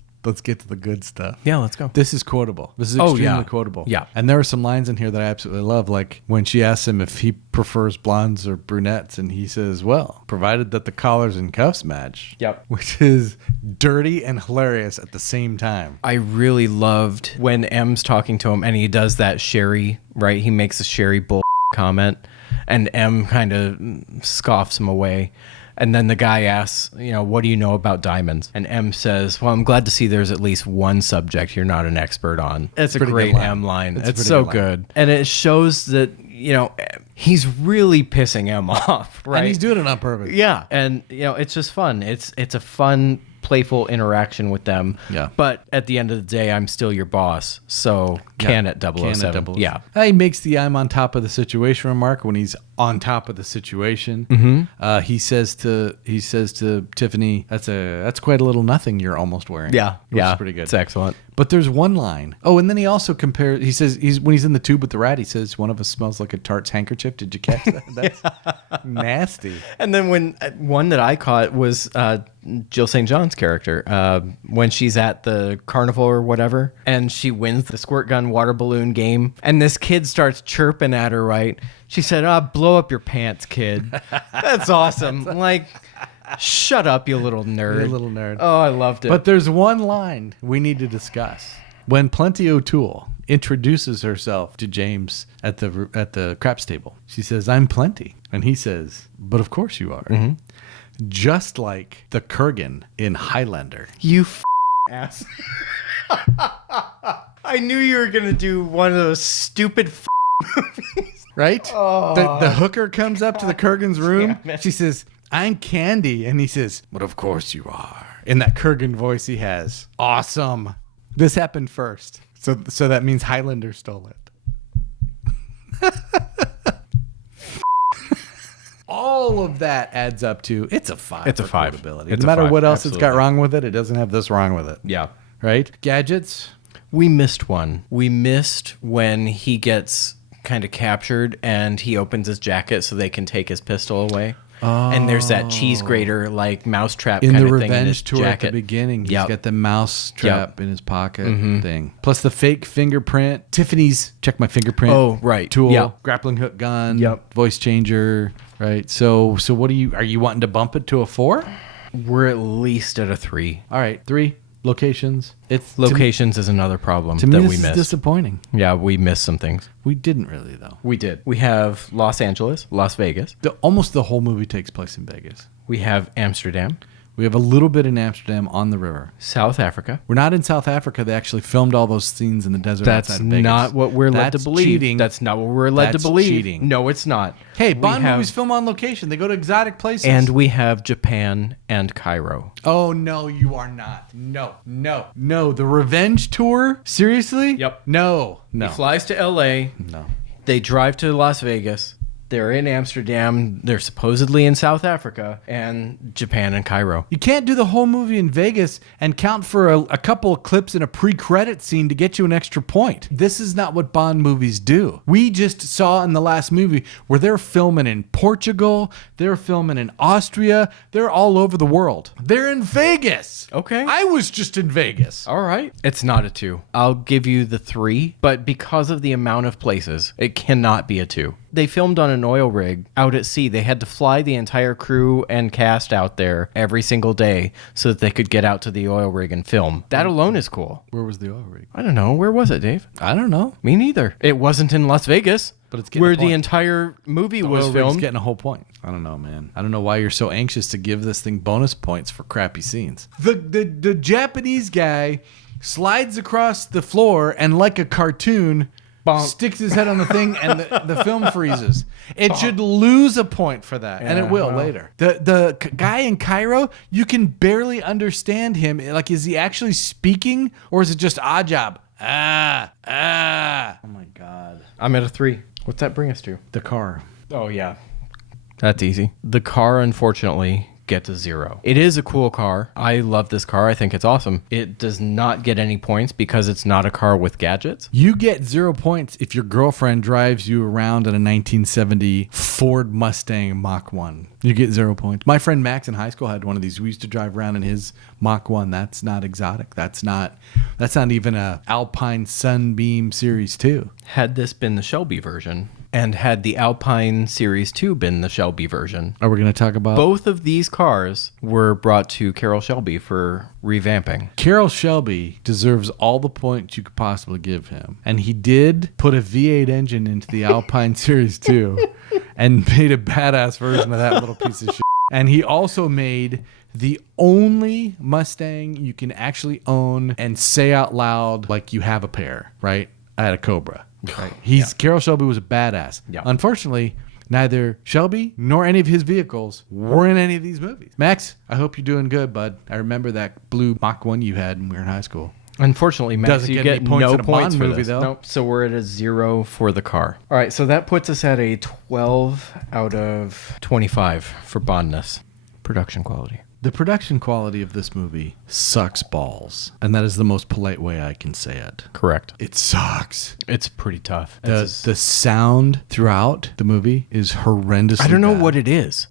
get to the good stuff. Yeah, let's go. This is quotable. This is extremely quotable. Yeah. And there are some lines in here that I absolutely love, like when she asks him if he prefers blondes or brunettes, and he says, well, provided that the collars and cuffs match. Yep. Which is dirty and hilarious at the same time. I really loved when M's talking to him, and he does that Sherry, right? He makes a Sherry bull comment, and M kind of scoffs him away. And then the guy asks, what do you know about diamonds? And M says, well, I'm glad to see there's at least one subject you're not an expert on. It's a great M line. It's so good. And it shows that, he's really pissing M off, right? And he's doing it on purpose. Yeah. And, it's just fun. It's a fun, playful interaction with them. Yeah. But at the end of the day, I'm still your boss. So can it 007. Yeah. He makes the I'm on top of the situation remark when he's on top of the situation. Mm-hmm. He says to Tiffany, that's quite a little nothing you're almost wearing. Yeah. Which is pretty good. It's excellent. But there's one line. Oh, and then he also compares. He says when he's in the tube with the rat, he says one of us smells like a tart's handkerchief. Did you catch that? That's nasty. And then when one that I caught was Jill St. John's character when she's at the carnival or whatever, and she wins the squirt gun water balloon game, and this kid starts chirping at her. Right? She said, blow up your pants, kid." That's awesome. Like, shut up, you little nerd. You little nerd. Oh, I loved it. But there's one line we need to discuss. When Plenty O'Toole introduces herself to James at the craps table, she says, "I'm Plenty." And he says, "But of course you are." Mm-hmm. Just like the Kurgan in Highlander. You ass. I knew you were going to do one of those stupid movies. Right? Oh. The hooker comes up to the Kurgan's room. She says, "I'm Candy." And he says, "But of course you are." In that Kurgan voice he has. Awesome. This happened first. So that means Highlander stole it. All of that adds up to, it's a 5. It's a 5. Quotability. It's no matter 5. what else Absolutely. it's got wrong with it, it doesn't have this wrong with it. Yeah. Right? Gadgets. We missed one. We missed when he gets kind of captured and he opens his jacket so they can take his pistol away. Oh. And there's that cheese grater, like mousetrap in kind the of thing in his revenge tour jacket. at the beginning. He's got the mouse trap in his pocket thing. Plus the fake fingerprint. Tiffany's check my fingerprint. Tool. Yep. Grappling hook gun. Yep. Voice changer. Right. So what are you wanting to bump it to a 4? We're at least at a 3. All right. 3. Locations. Locations is another problem to me, that this we is missed. Disappointing. Yeah, we missed some things. We didn't really, though. We did. We have Los Angeles, Las Vegas. Almost the whole movie takes place in Vegas. We have Amsterdam. We have a little bit in Amsterdam on the river. South Africa. We're not in South Africa. They actually filmed all those scenes in the desert That's outside Vegas. not what we're led to believe. Cheating. That's not what we're led to believe. Cheating. No, it's not. Hey, Bond movies film on location. They go to exotic places. And we have Japan and Cairo. Oh, no, you are not. No. The Revenge Tour? Seriously? Yep. No. He flies to L.A. No. They drive to Las Vegas. They're in Amsterdam. They're supposedly in South Africa and Japan and Cairo. You can't do the whole movie in Vegas and count for a couple of clips in a pre-credit scene to get you an extra point. This is not what Bond movies do. We just saw in the last movie where they're filming in Portugal, they're filming in Austria, they're all over the world. They're in Vegas. Okay. I was just in Vegas. All right. It's not a 2. I'll give you the 3, but because of the amount of places, it cannot be a 2. They filmed on an oil rig out at sea. They had to fly the entire crew and cast out there every single day so that they could get out to the oil rig and film. That alone is cool. Where was the oil rig? I don't know. Where was it, Dave? I don't know. Me neither. It wasn't in Las Vegas. But it's getting where a point. the entire movie was oil rig's filmed. Getting a whole point. I don't know, man. I don't know why you're so anxious to give this thing bonus points for crappy scenes. The Japanese guy slides across the floor and like a cartoon sticks his head on the thing and the film freezes. It should lose a point for that, and it will later. The guy in Cairo, you can barely understand him. Like, is he actually speaking, or is it just odd job? Oh my God. I'm at a 3. What's that bring us to? The car. Oh, yeah. That's easy. The car, unfortunately, gets a 0. It is a cool car. I love this car. I think it's awesome. It does not get any points because it's not a car with gadgets. You get 0 points if your girlfriend drives you around in a 1970 Ford Mustang Mach 1. You get 0 points. My friend Max in high school had one of these. We used to drive around in his Mach 1. That's not exotic. That's not even a Alpine Sunbeam Series 2. Had this been the Shelby version, and had the Alpine Series 2 been the Shelby version, are we going to talk about... Both of these cars were brought to Carroll Shelby for revamping. Carroll Shelby deserves all the points you could possibly give him. And he did put a V8 engine into the Alpine Series 2 and made a badass version of that little piece of shit. And he also made the only Mustang you can actually own and say out loud like you have a pair, right? I had a Cobra. Right. Carroll Shelby was a badass. Yeah. Unfortunately, neither Shelby nor any of his vehicles were in any of these movies. Max, I hope you're doing good, bud. I remember that blue Mach 1 you had when we were in high school. Unfortunately, Max, doesn't you get get no in a points Bond for movie, this. though. Nope. So we're at a 0 for the car. All right, so that puts us at a 12 out of 25 for Bondness. Production quality. The production quality of this movie sucks balls. And that is the most polite way I can say it. Correct. It sucks. It's pretty tough. The sound throughout the movie is horrendously I don't know bad. what it is.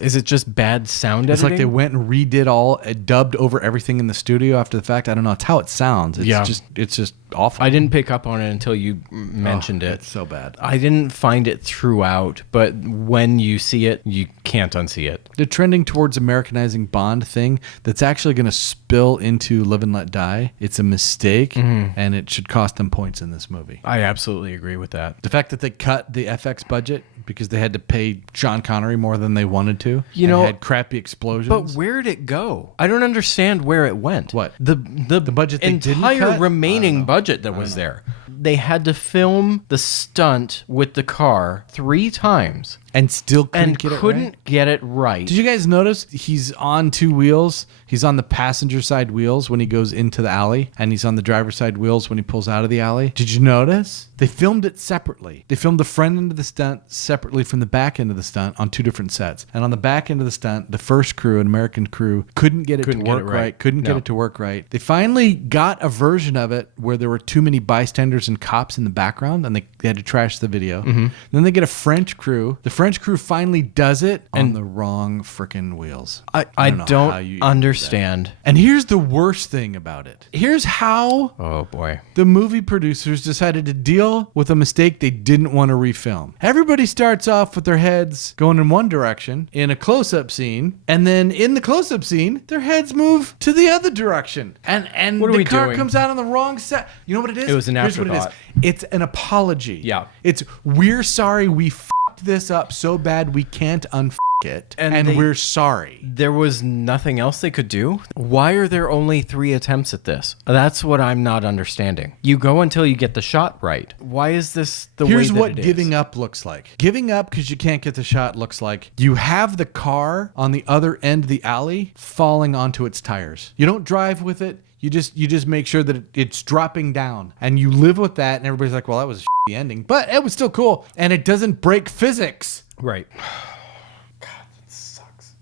Is it just bad sound It's editing? like they went and redid dubbed over everything in the studio after the fact. I don't know. It's how it sounds. It's just awful. I didn't pick up on it until you mentioned it. It's so bad. I didn't find it throughout, but when you see it, you can't unsee it. The trending towards Americanizing Bond thing that's actually going to spill into Live and Let Die. It's a mistake, and it should cost them points in this movie. I absolutely agree with that. The fact that they cut the FX budget because they had to pay Sean Connery more than they wanted to. Had crappy explosions. But where'd it go? I don't understand where it went. What? The budget they didn't entire cut? remaining budget that was there. They had to film the stunt with the car 3 times. And still couldn't get it right. Did you guys notice he's on 2 wheels? He's on the passenger side wheels when he goes into the alley, and he's on the driver's side wheels when he pulls out of the alley. Did you notice? They filmed it separately. They filmed the front end of the stunt separately from the back end of the stunt on 2 different sets. And on the back end of the stunt, the first crew, an American crew, couldn't get it to work right. Couldn't get it to work right. They finally got a version of it where there were too many bystanders and cops in the background, and they had to trash the video. Then they get a French crew. The French crew finally does it on the wrong freaking wheels. I don't understand. And here's the worst thing about it. Here's how the movie producers decided to deal with a mistake they didn't want to refilm. Everybody starts off with their heads going in one direction in a close-up scene, and then in the close-up scene, their heads move to the other direction. And what are the we car doing? comes out on the wrong side. You know what it is? It was an Here's what it is. afterthought. It's an apology. Yeah. It's, we're sorry we f***ed this up so bad we can't unf*** it, and we're sorry. There was nothing else they could do? Why are there only 3 attempts at this? That's what I'm not understanding. You go until you get the shot right. Why is this the way that it is? Here's what giving up looks like. Giving up because you can't get the shot looks like you have the car on the other end of the alley falling onto its tires. You don't drive with it. You just make sure that it's dropping down, and you live with that, and everybody's like, well, that was a shitty ending, but it was still cool, and it doesn't break physics. Right.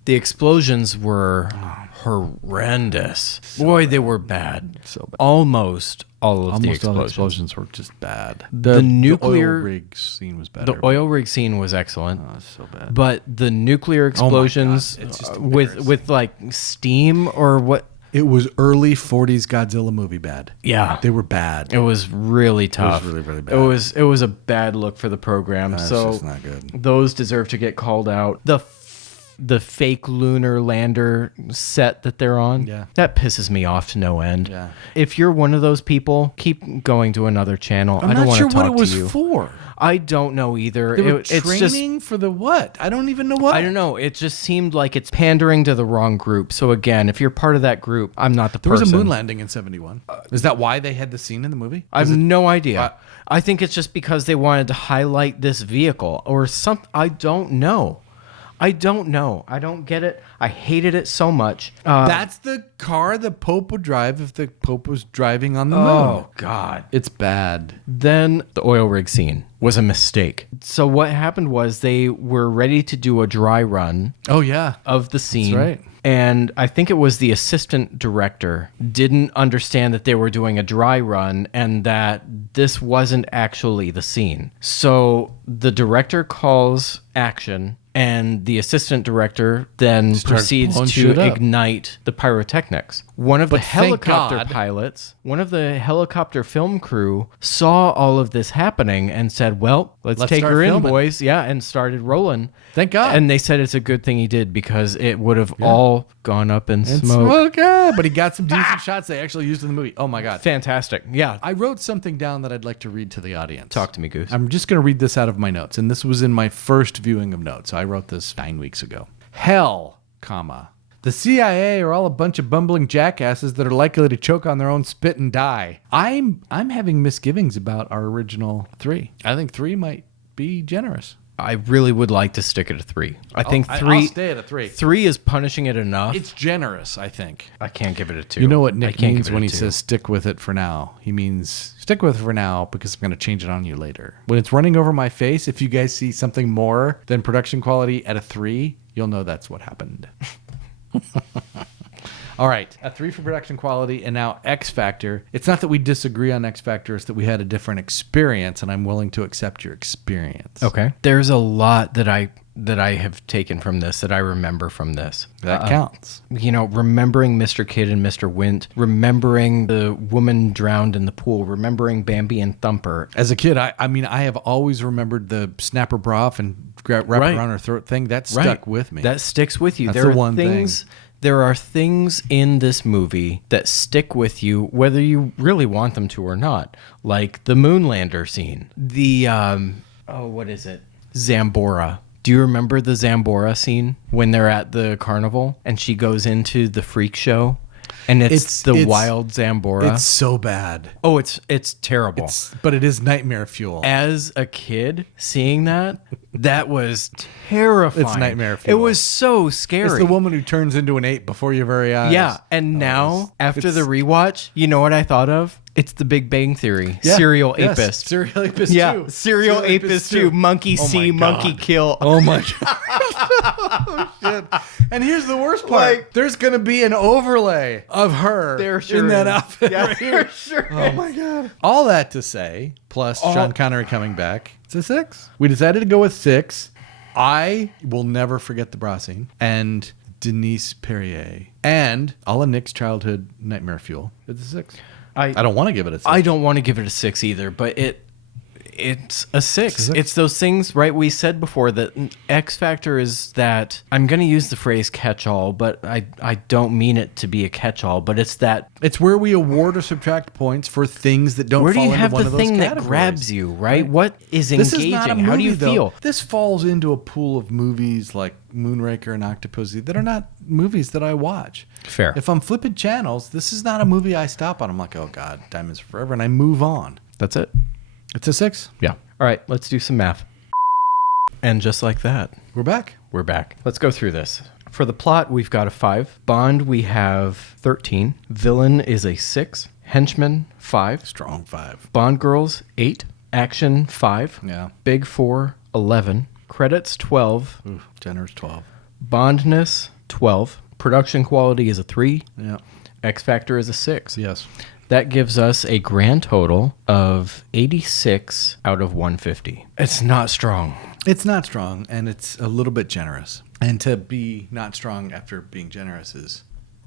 The explosions were horrendous. Boy, they were bad. So bad. Almost all Almost the all explosions. the explosions were just bad. The nuclear oil rig scene was better. The oil rig scene was excellent. Oh, it's so bad. But the nuclear explosions It's just with like steam or what? It was early 40s Godzilla movie bad. Yeah. They were bad. It was really tough. It was really, really bad. It was a bad look for the program. It's so just not good. Those deserve to get called out. The fake lunar lander set that they're on, that pisses me off to no end. Yeah. If you're one of those people, keep going to another channel. I'm I don't not want sure to talk what it was to you. for. I don't know either. They were It's just training for the what? I don't even know what. I don't know. It just seemed like it's pandering to the wrong group. So again, if you're part of that group, I'm not the There person. was a moon landing in 71. Is that why they had the scene in the movie? I have no idea. I think it's just because they wanted to highlight this vehicle or something. I don't know. I don't get it. I hated it so much. That's the car the Pope would drive if the Pope was driving on the moon. Oh, God. It's bad. Then the oil rig scene was a mistake. So what happened was they were ready to do a dry run Oh, yeah. of the scene. That's right. And I think it was the assistant director didn't understand that they were doing a dry run and that this wasn't actually the scene. So the director calls action, and the assistant director then proceeds blowing to shit up. ignite the pyrotechnics. One of the thank helicopter God. pilots, one of the helicopter film crew saw all of this happening and said, well, let's take start her in, filming. boys. Yeah, and started rolling. Thank God. And they said it's a good thing he did because it would have all gone up in smoke. But he got some decent shots they actually used in the movie. Oh, my God. Fantastic. Yeah. I wrote something down that I'd like to read to the audience. Talk to me, Goose. I'm just going to read this out of my notes, and this was in my first viewing of notes. I wrote this 9 weeks ago. Hell, comma. The CIA are all a bunch of bumbling jackasses that are likely to choke on their own spit and die. I'm having misgivings about our original 3. I think 3 might be generous. I really would like to stick at a 3. I think 3. I'll stay at a 3. 3 is punishing it enough. It's generous, I think. I can't give it a 2. You know what I Nick can't means give it when a he 2. says stick with it for now? He means stick with it for now because I'm going to change it on you later. When it's running over my face, if you guys see something more than production quality at a 3, you'll know that's what happened. All right, a 3 for production quality, and now X Factor. It's not that we disagree on X Factor, it's that we had a different experience, and I'm willing to accept your experience. Okay. There's a lot that I have taken from this, that I remember from this. That counts. You know, remembering Mr. Kidd and Mr. Wint, remembering the woman drowned in the pool, remembering Bambi and Thumper. As a kid, I mean, I have always remembered the snapper bra off and wrap it around her throat thing. That stuck with me. That sticks with you. That's the one thing. There are things in this movie that stick with you, whether you really want them to or not. Like the Moonlander scene. The, what is it? Zambora. Do you remember the Zambora scene when they're at the carnival and she goes into the freak show? And it's wild Zambora. It's so bad. Oh, it's terrible. But it is nightmare fuel. As a kid, seeing that was terrifying. It's nightmare fuel. It was so scary. It's the woman who turns into an ape before your very eyes. Yeah, and now, after the rewatch, you know what I thought of? It's the Big Bang Theory. Yeah. Serial Yes. Apist. Serial Apist 2. Yeah, Serial Apist 2. Monkey Oh see, my monkey God. kill. Oh my God. Oh, shit. And here's the worst part. There's going to be an overlay of her There sure in that is. outfit. Yeah, right here. there sure Oh my God. All that to say, plus Sean Connery coming back, it's a 6. We decided to go with 6. I will never forget the bra scene. And Denise Perrier. And all of Nick's childhood nightmare fuel. It's a 6. I don't want to give it a 6. I don't want to give it a 6 either, but it's a 6. It's those things, right? We said before that X Factor is that, I'm going to use the phrase catch-all, but I don't mean it to be a catch-all, but it's that. It's where we award or subtract points for things that don't Where do fall you into have one the of those thing that categories. grabs you, right? What is This engaging? is not a movie, How do you though. feel? This falls into a pool of movies like Moonraker and Octopussy that are not movies that I watch. Fair. If I'm flipping channels, this is not a movie I stop on. I'm like, oh God, Diamonds Forever, and I move on. That's it. It's a 6. Yeah. All right, let's do some math. And just like that, We're back. we're back. Let's go through this. For the plot, we've got a 5. Bond, we have 13. Villain is a 6. Henchman, 5. Strong 5. Bond Girls, 8. Action, 5. Yeah. Big 4, 11. Credits, 12. Ooh, generous 12. Bondness, 12. Production quality is a 3. Yeah. X Factor is a 6. Yes. That gives us a grand total of 86 out of 150. It's not strong. It's not strong, and it's a little bit generous. And to be not strong after being generous is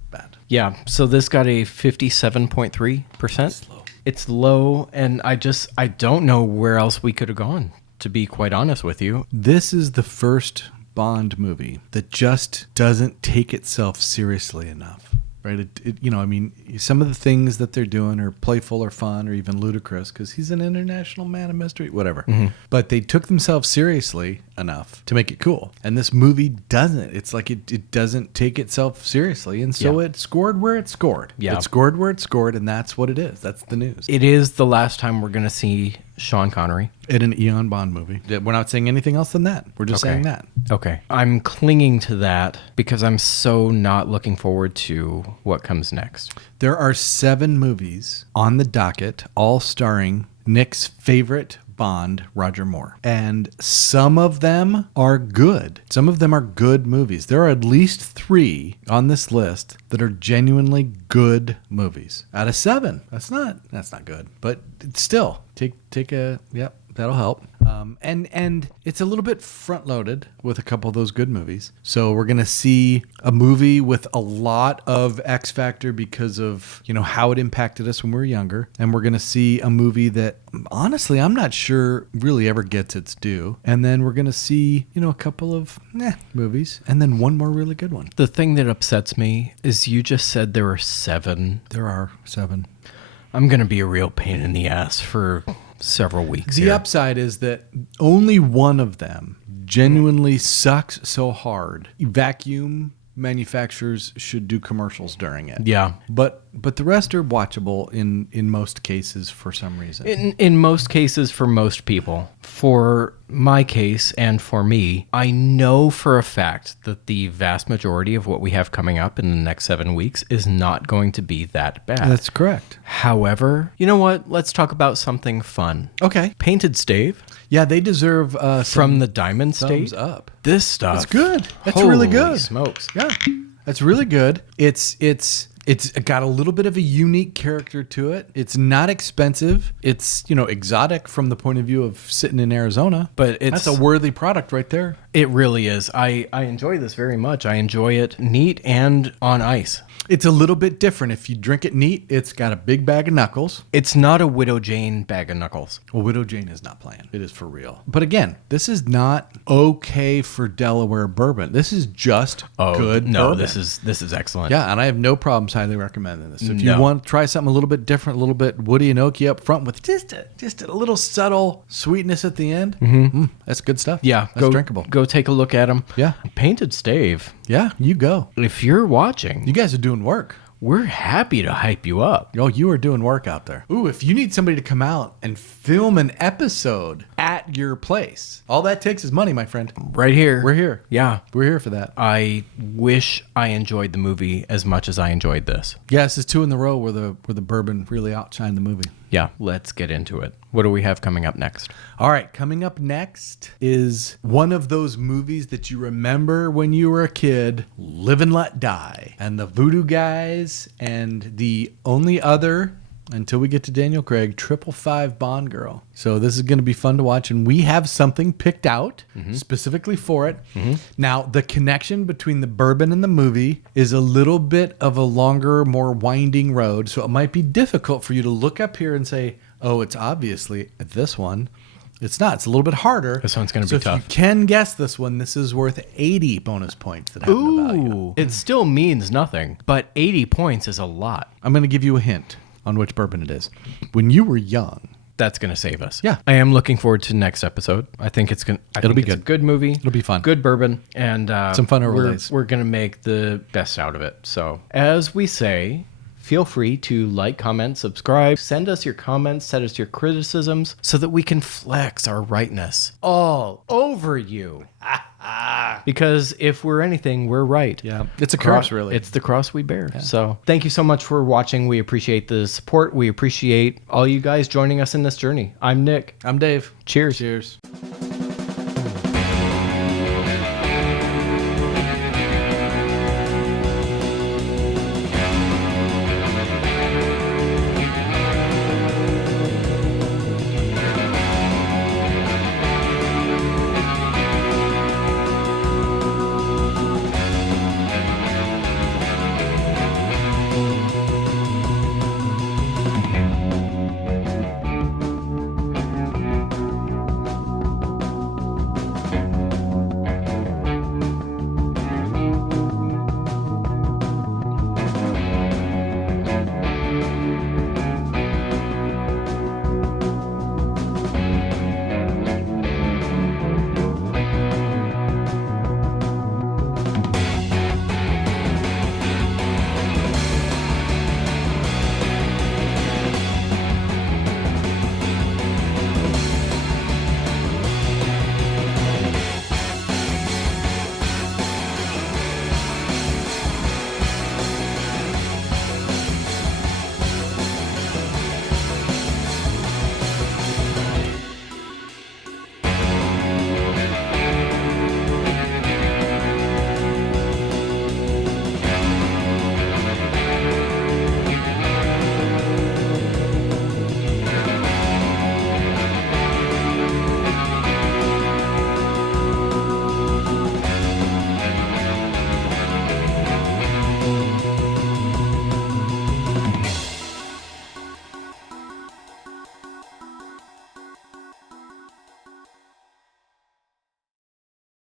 bad. Yeah, so this got a 57.3%. It's low. It's low, and I don't know where else we could have gone, to be quite honest with you. This is the first Bond movie that just doesn't take itself seriously enough. Right? I mean, some of the things that they're doing are playful or fun or even ludicrous because he's an international man of mystery, whatever. Mm-hmm. But they took themselves seriously enough to make it cool. And this movie doesn't. It's like it doesn't take itself seriously. And so it scored where it scored. Yeah. It scored where it scored, and that's what it is. That's the news. It is the last time we're going to see Sean Connery. In an Eon Bond movie. We're not saying anything else than that. We're just saying that. Okay. I'm clinging to that because I'm so not looking forward to what comes next. There are 7 movies on the docket, all starring Nick's favorite Bond, Roger Moore. And some of them are good. Some of them are good movies. There are at least 3 on this list that are genuinely good movies. Out of 7. That's not good. But it's still, take a, yep. That'll help. And it's a little bit front loaded with a couple of those good movies. So we're going to see a movie with a lot of X Factor because of, how it impacted us when we were younger. And we're going to see a movie that honestly, I'm not sure really ever gets its due. And then we're going to see, a couple of movies and then one more really good one. The thing that upsets me is you just said there were 7. There are 7. I'm going to be a real pain in the ass for several weeks. The here. upside is that only one of them genuinely sucks so hard. Vacuum manufacturers should do commercials during it. Yeah. But the rest are watchable in most cases for some reason. In most cases for most people. For my case and for me, I know for a fact that the vast majority of what we have coming up in the next 7 weeks is not going to be that bad. That's correct. However, you know what? Let's talk about something fun. Okay. Painted Stave. Yeah, they deserve From the Diamond thumbs State. up. This stuff. It's good. That's Holy really good. Smokes. Yeah. That's really good. It's got a little bit of a unique character to it. It's not expensive. It's, exotic from the point of view of sitting in Arizona, but that's a worthy product right there. It really is. I enjoy this very much. I enjoy it neat and on ice. It's a little bit different. If you drink it neat, it's got a big bag of knuckles. It's not a Widow Jane bag of knuckles. Well, Widow Jane is not playing. It is for real. But again, this is not okay for Delaware bourbon. This is just good bourbon. This is excellent. Yeah, and I have no problems highly recommending this. If you want to try something a little bit different, a little bit woody and oaky up front with just a little subtle sweetness at the end, that's good stuff. Yeah, that's drinkable. Go take a look at them. Yeah. Painted Stave. Yeah, you go. If you're watching, you guys are doing work. We're happy to hype you up. Oh, you are doing work out there. Ooh, if you need somebody to come out and film an episode at your place, all that takes is money, my friend. Right here. We're here. Yeah. We're here for that. I wish I enjoyed the movie as much as I enjoyed this. Yeah, this is 2 in a row where the bourbon really outshined the movie. Yeah, let's get into it. What do we have coming up next? All right, coming up next is one of those movies that you remember when you were a kid, Live and Let Die, and the Voodoo Guys, and the only other, until we get to Daniel Craig, 555 Bond Girl. So this is going to be fun to watch, and we have something picked out specifically for it. Now, the connection between the bourbon and the movie is a little bit of a longer, more winding road, so it might be difficult for you to look up here and say, oh, it's obviously this one. It's not. It's a little bit harder. This one's going to be tough. If you can guess this one, this is worth 80 bonus points that have no value. It still means nothing, but 80 points is a lot. I'm going to give you a hint on which bourbon it is. When you were young. That's going to save us. Yeah. I am looking forward to next episode. I think it's going to It'll be good. It's a good movie. It'll be fun. Good bourbon. And some fun overlays. We're going to make the best out of it. So as we say, feel free to like, comment, subscribe, send us your comments, send us your criticisms so that we can flex our rightness all over you. Because if we're anything, we're right. Yeah. It's a curse, really. It's the cross we bear. Yeah. So thank you so much for watching. We appreciate the support. We appreciate all you guys joining us in this journey. I'm Nick. I'm Dave. Cheers. Cheers.